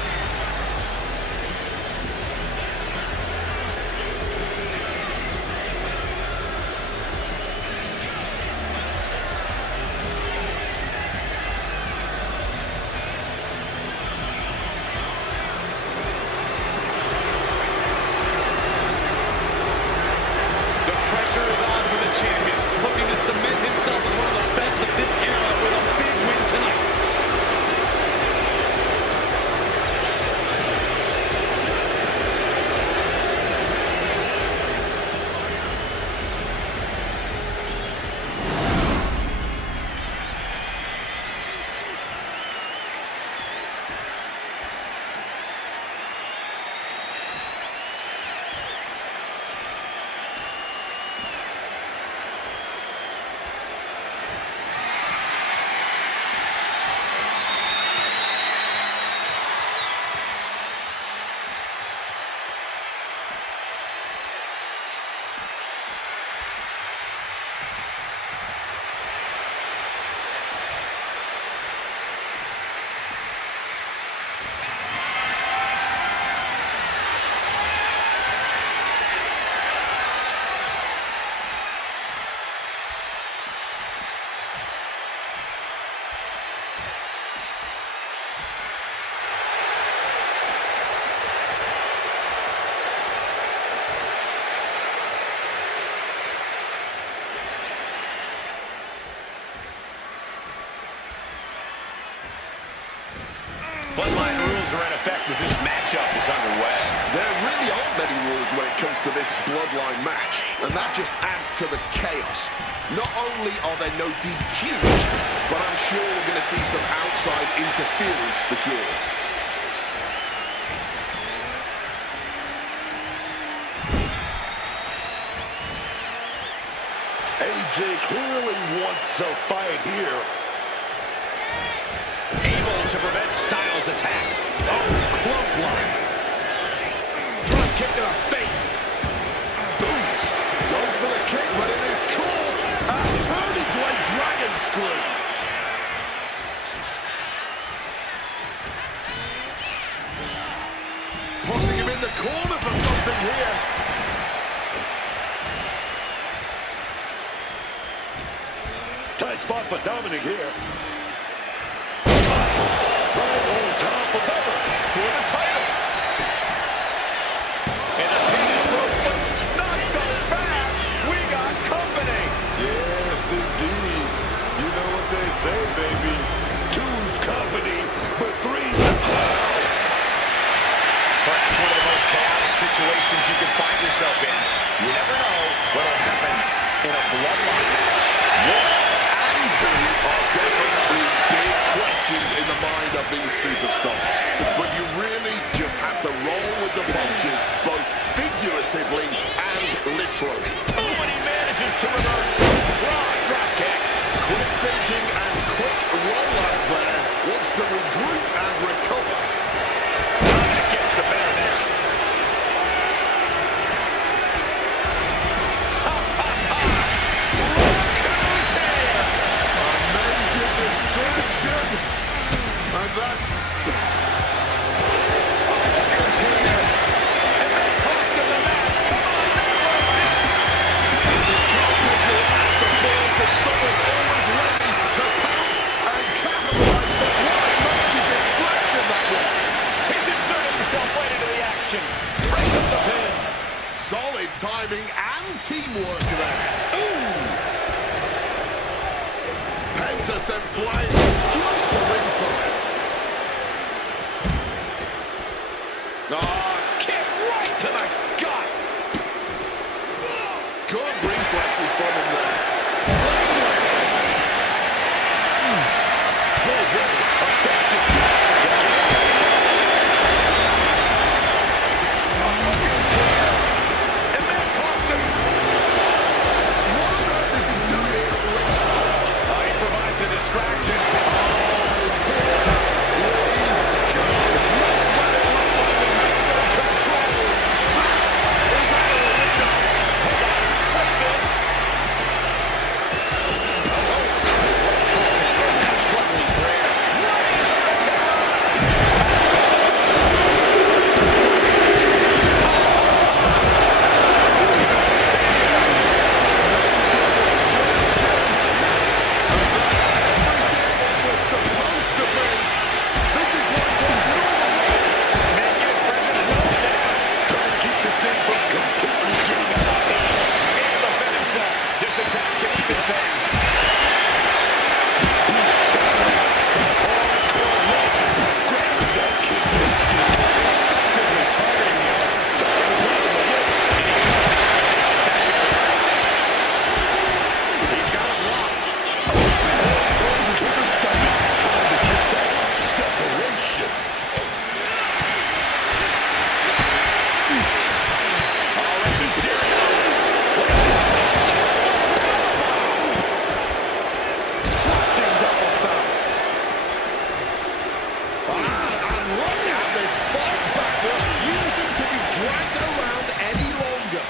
Bloodline rules are in effect as this matchup is underway. There really aren't many rules when it comes to this bloodline match, and that just adds to the chaos. Not only are there no DQs, but I'm sure we're going to see some outside interference for sure. AJ clearly wants a fight here. Able to prevent Styles' attack. Oh, clothesline. Drop kick to the face. Boom. Goes for the kick, but it is caught and turned into a dragon screw. Putting him in the corner for something here. Tight spot for Dominic here. Right on top of cover for the title. And the pin is broken. Not so fast. We got company. Yes, indeed. You know what they say, baby. Two's company, but three's a crowd. Perhaps one of the most chaotic situations you can find yourself in. You never know what'll happen in a bloodline match. What and who are definitely big questions in the mind of these superstars. But you really just have to roll with the punches, both figuratively and literally. Oh, and he manages to reverse. Raw drop kick. Quick thinking and quick rollout there. Wants to regroup and recover. Dominic gets the better there. Major distraction. And that's... Booker's here. And that cost him the match. Come on, Can't take it at the ball because someone's always ready to pounce and capitalize. But what a major distraction that was. he's inserted himself right into the action. Breaks up the pin. Solid timing and teamwork there. Ooh! Penta sent flying straight to ringside. Kick right to the gut. Good reflexes from him there. Booker's here. And that cost him. What on earth is he doing here at ringside? He provides a distraction. Just when it looked like they had some control. That is out of the window. What's this? Struggling for air. Supposed to be. This is what he wanted all along. Make his presence known now. Trying to keep the thing from completely getting out of hand. Able to defend himself. This attack can even things. He's trying some hardcore launches. Grabbing that kick effectively targeting the arm. He's got him locked. To the stomach, trying to get that separation. All right, Mysterio. Crushing double stop. And look at this fight back, refusing to be dragged around any longer.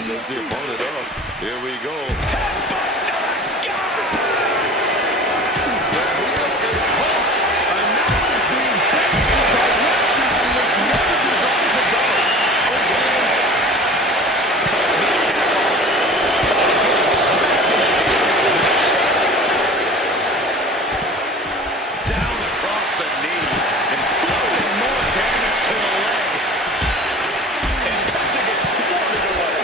Says the opponent up. Here we go. The heel is hot, and now is being bent in directions he was never designed to go. Oh, yes. Down across the knee. Inflicting more damage to the leg. And Penta gets thwarted away.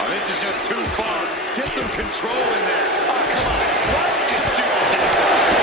Oh, this is just too far. Get some control in there. Oh, come on. Why don't you steer that?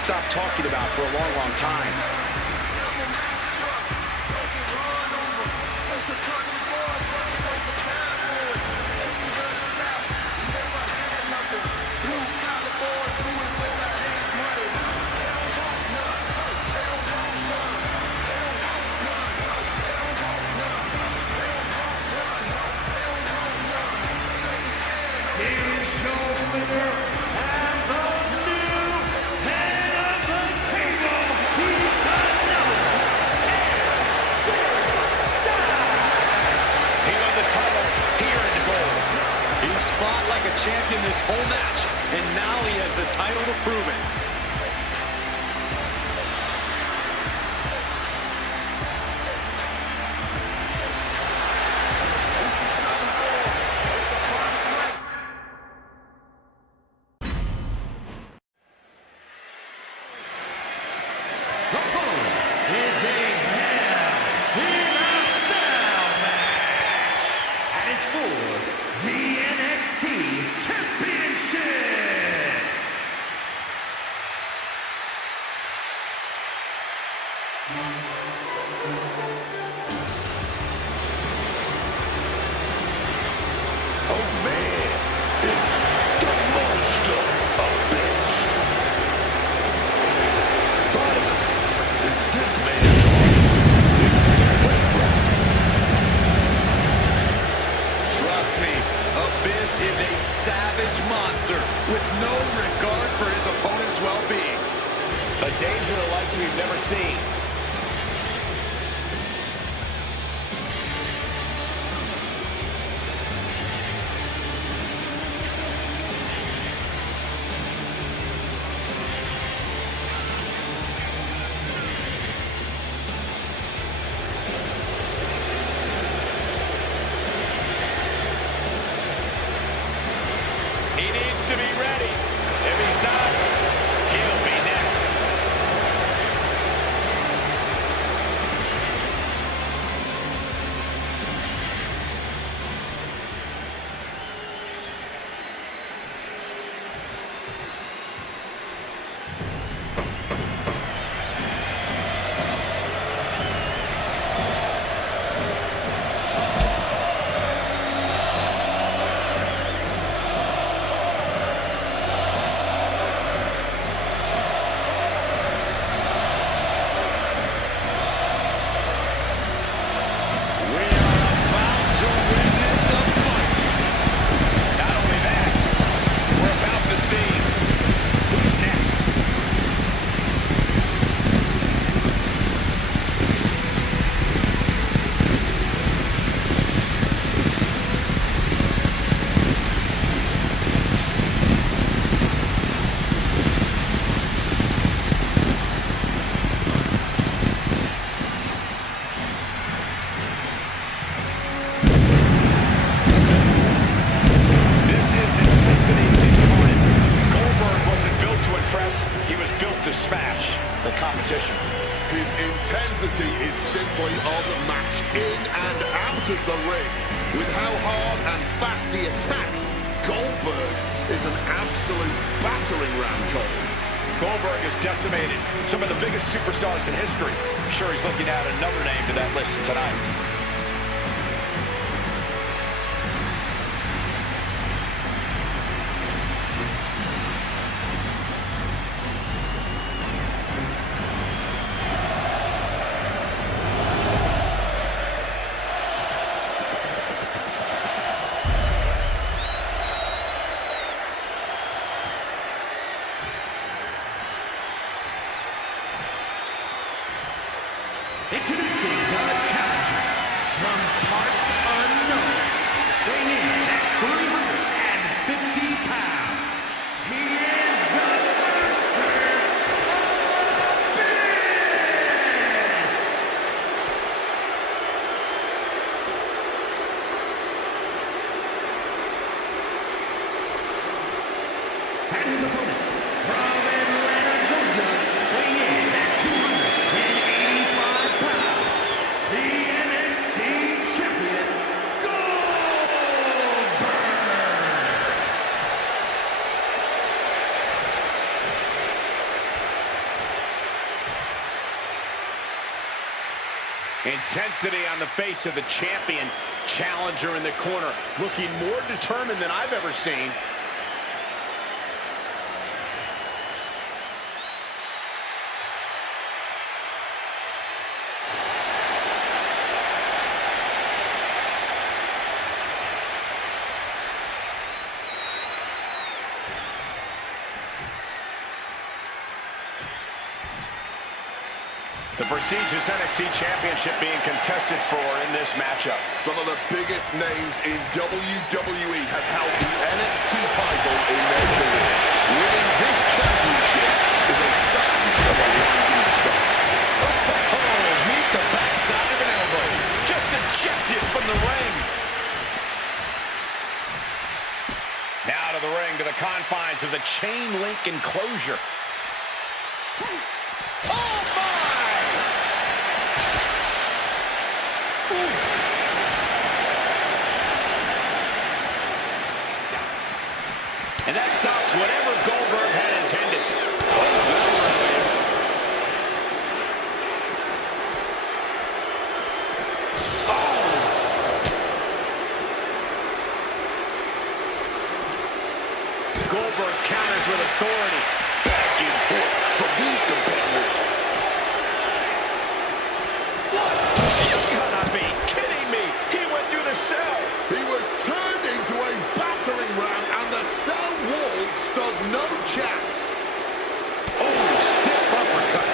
stopped talking about for a long, long time. Fought like a champion this whole match, and now he has the title to prove it. The following is a Hell in a Cell match. And it's for the NXT Championship. Oh man, it's the monster Abyss. Violence is this man's art. It's his playground. Trust me, Abyss is a savage monster with no regard for his opponent's well-being. A danger the likes we've never seen. He needs to be ready. If he's not, he'll be next. competition. His intensity is simply unmatched in and out of the ring. With how hard and fast he attacks, Goldberg is an absolute battering ram, Cole. Goldberg has decimated some of the biggest superstars in history. I'm sure he's looking at another name to that list tonight. Introducing the challenger from parts unknown, weighing in at 350 pounds. He is the master Abyss! And his opponent from Atlanta, Georgia, weighing in at 285 pounds. Intensity on the face of the champion. Challenger in the corner, looking more determined than I've ever seen. The prestigious NXT Championship being contested for in this matchup. Some of the biggest names in WWE have held the NXT title in their career. Winning this championship is a sign of a rising star. Oh, meet the backside of an elbow. Just ejected from the ring. Now to the ring, to the confines of the chain link enclosure. Oh, my! And that stops whatever Goldberg had intended. Goldberg counters with authority. Back and forth from these competitors. You cannot be kidding me. He went through the cell. He was turned into a battering ram, and the cell wall stood no chance. Oh, stiff uppercut.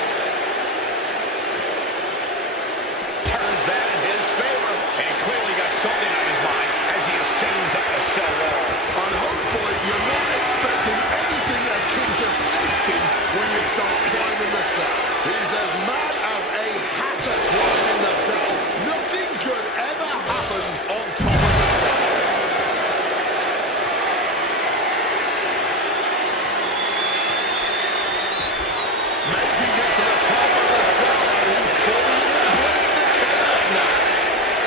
Turns that in his favor, and clearly got something on his mind as he ascends up the cell wall. And hopefully you're not expecting anything akin to safety when you start climbing the cell. He's as mad as a hatter climbing the cell. Nothing good ever happens on top of the cell. Making it to the top of the cell, and he's fully embraced the chaos now.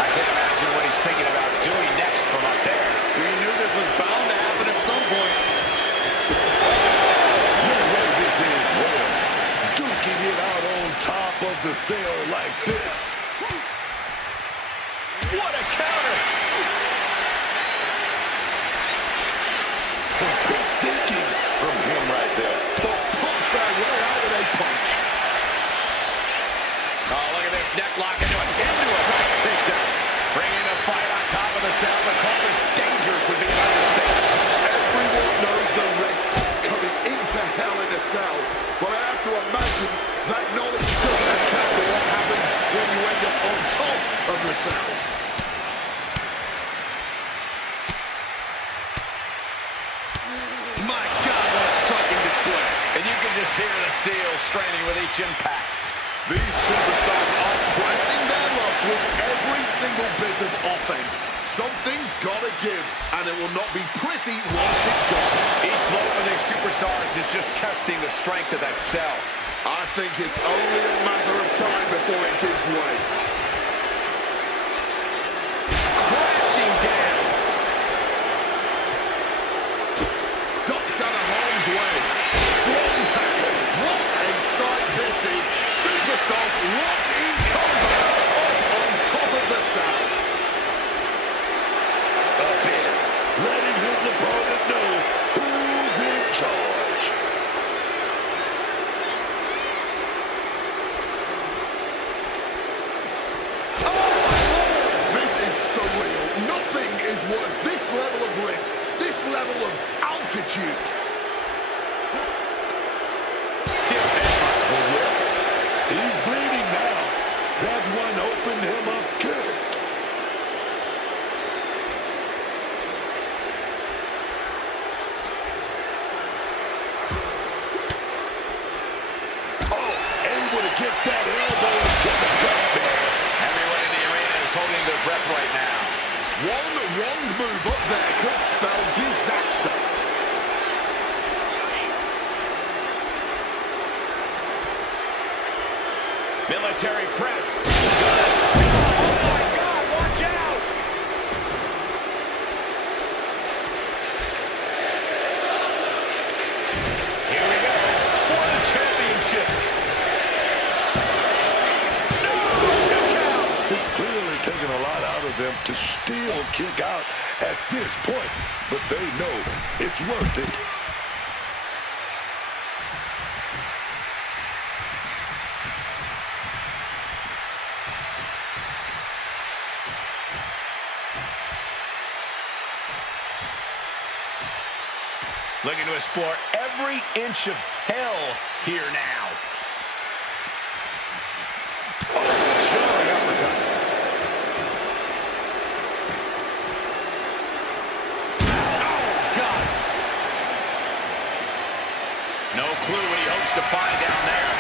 I can't imagine what he's thinking about doing next from up there. We knew this was bound to happen at some point. No way this is well. Duking it out on top of the cell like this. What a counter! Some quick thinking from him right there. But punch that way out with a punch. Oh, look at this neck lock into a nice takedown. Bringing the fight on top of the cell. The call is dangerous would be an understatement. Everyone knows the risks coming into hell in a cell, but I have to imagine that knowledge doesn't account for what happens when you end up on top of the cell. My God, what a striking display. And you can just hear the steel straining with each impact. These superstars are pressing their luck with every single bit of offense. Something's gotta give, and it will not be pretty once it does. Each blow for these superstars is just testing the strength of that cell. I think it's only a matter of time before it gives way. Crashing down. Ducks out of harm's way. Strong tackle. What a sight this is. Superstars locked in combat up on top of the cell. Abyss, letting his opponent know who's in charge. This is surreal. Nothing is worth this level of risk, this level of altitude. Still headbutt. He's bleeding now. That one opened him up good. Oh, able to get that elbow into the gut there. Everyone in the arena is holding their breath right now. One wrong move up there could spell disaster. Military press. Oh my God, watch out! Here we go for the championship. No, 2 count. them to still kick out at this point, but they know it's worth it. Looking to explore every inch of hell here now. Jarring uppercut. Oh, God. No clue what he hopes to find down there.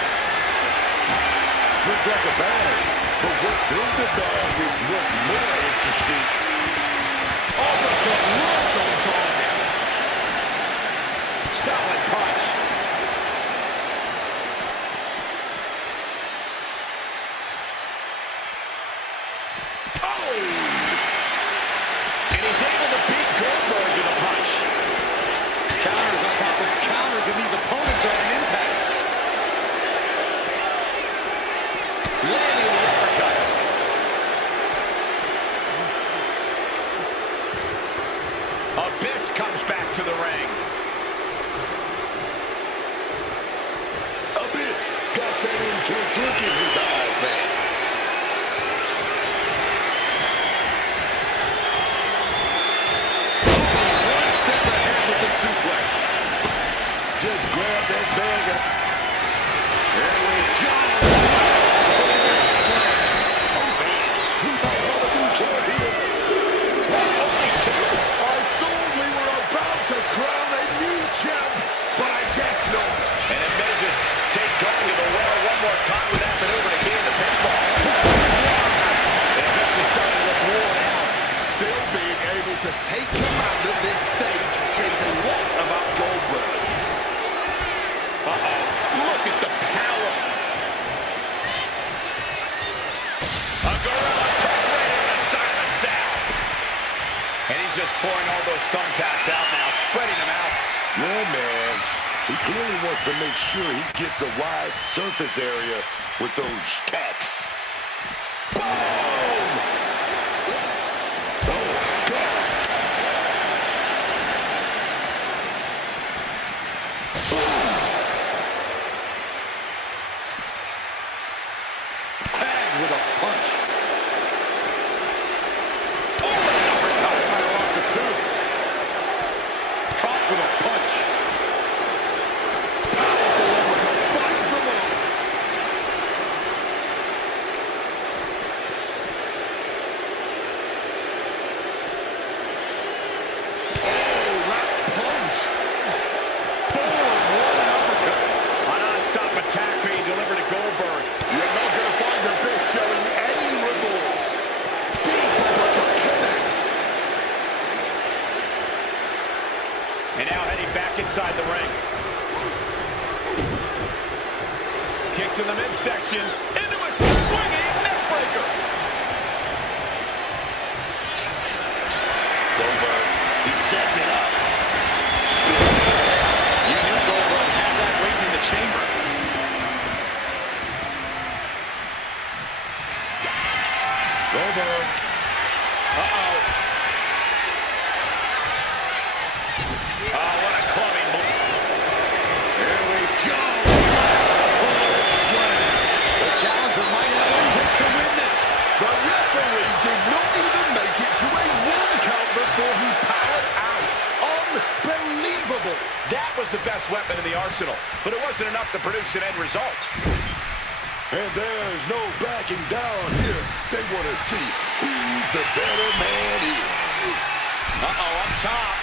Looks like a bag, but what's in the bag is what's more interesting. Uppercut right on target. Solid punch. Oh! And he's able to beat Goldberg with a punch. Counters on top of counters, and these opponents are in impasse. Landing the uppercut. Abyss comes back to the ring. Abyss got that intense look in his eyes, man. One step ahead with the suplex. Just grab that bag up. There we go. Only two. I thought we were about to crown a new champ, but I guess not. And it may just take going to the well one more time with that maneuver to gain the pinfall. And Abyss is starting to look worn out. Still being able to take command at this stage says a lot about Goldberg. Uh-oh. Look at the power. A gorilla press right on the side of the saddle. And he's just pouring all those thumbtacks out now, spreading them out. Yeah, man. He clearly wants to make sure he gets a wide surface area with those tacks. Boom! Oh, God. Tagged with a punch. Oh, an uppercut right off the tooth. Caught with a punch. Powerful overcut finds the mark. Oh, that punch. Boom! What an uppercut. A non-stop attack being delivered to Goldberg. You're not going to find Abyss showing any remorse. Deep uppercut connects. And now heading back inside the ring. Kick to the midsection. Into a swinging neckbreaker. Goldberg, he's setting it up. You knew Goldberg had that waiting in the chamber. Goldberg. Uh-oh. Oh, what a clubbing move. Here we go. Oh, slam. The challenger might have what it takes to win this. The referee did not even make it to a 1 count before he powered out. Unbelievable. That was the best weapon in the arsenal, but it wasn't enough to produce an end result. And there's no backing down here. They want to see who the better man is. Uh-oh, up top.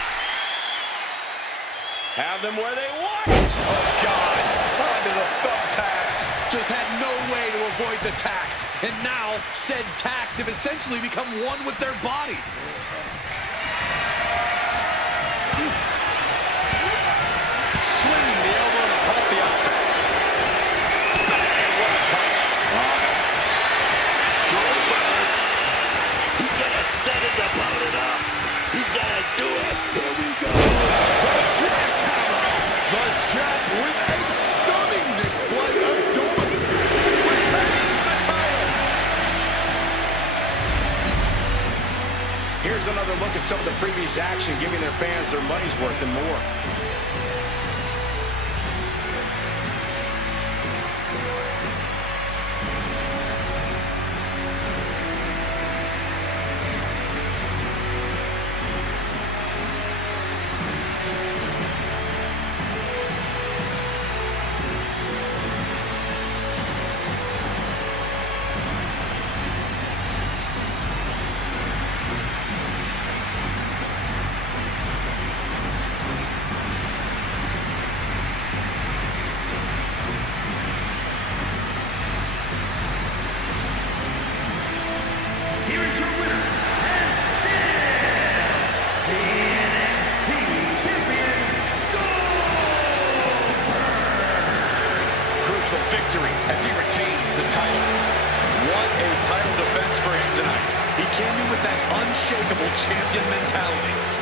Have them where they want. Oh, God. Onto the thumbtacks. Just had no way to avoid the tacks. And now, said tacks have essentially become one with their body. Swinging the elbow to halt the offense. Bang, what a punch. Goldberg. He's got to set his opponent up. He's got to do it. Here we go. The jackhammer. The champ with a stunning display of dominance retains the title. look at some of the previous action, giving their fans their money's worth and more. Here is your winner, and still the NXT champion, Crucial victory as he retains the title. What a title defense for him tonight. He came in with that unshakable champion mentality.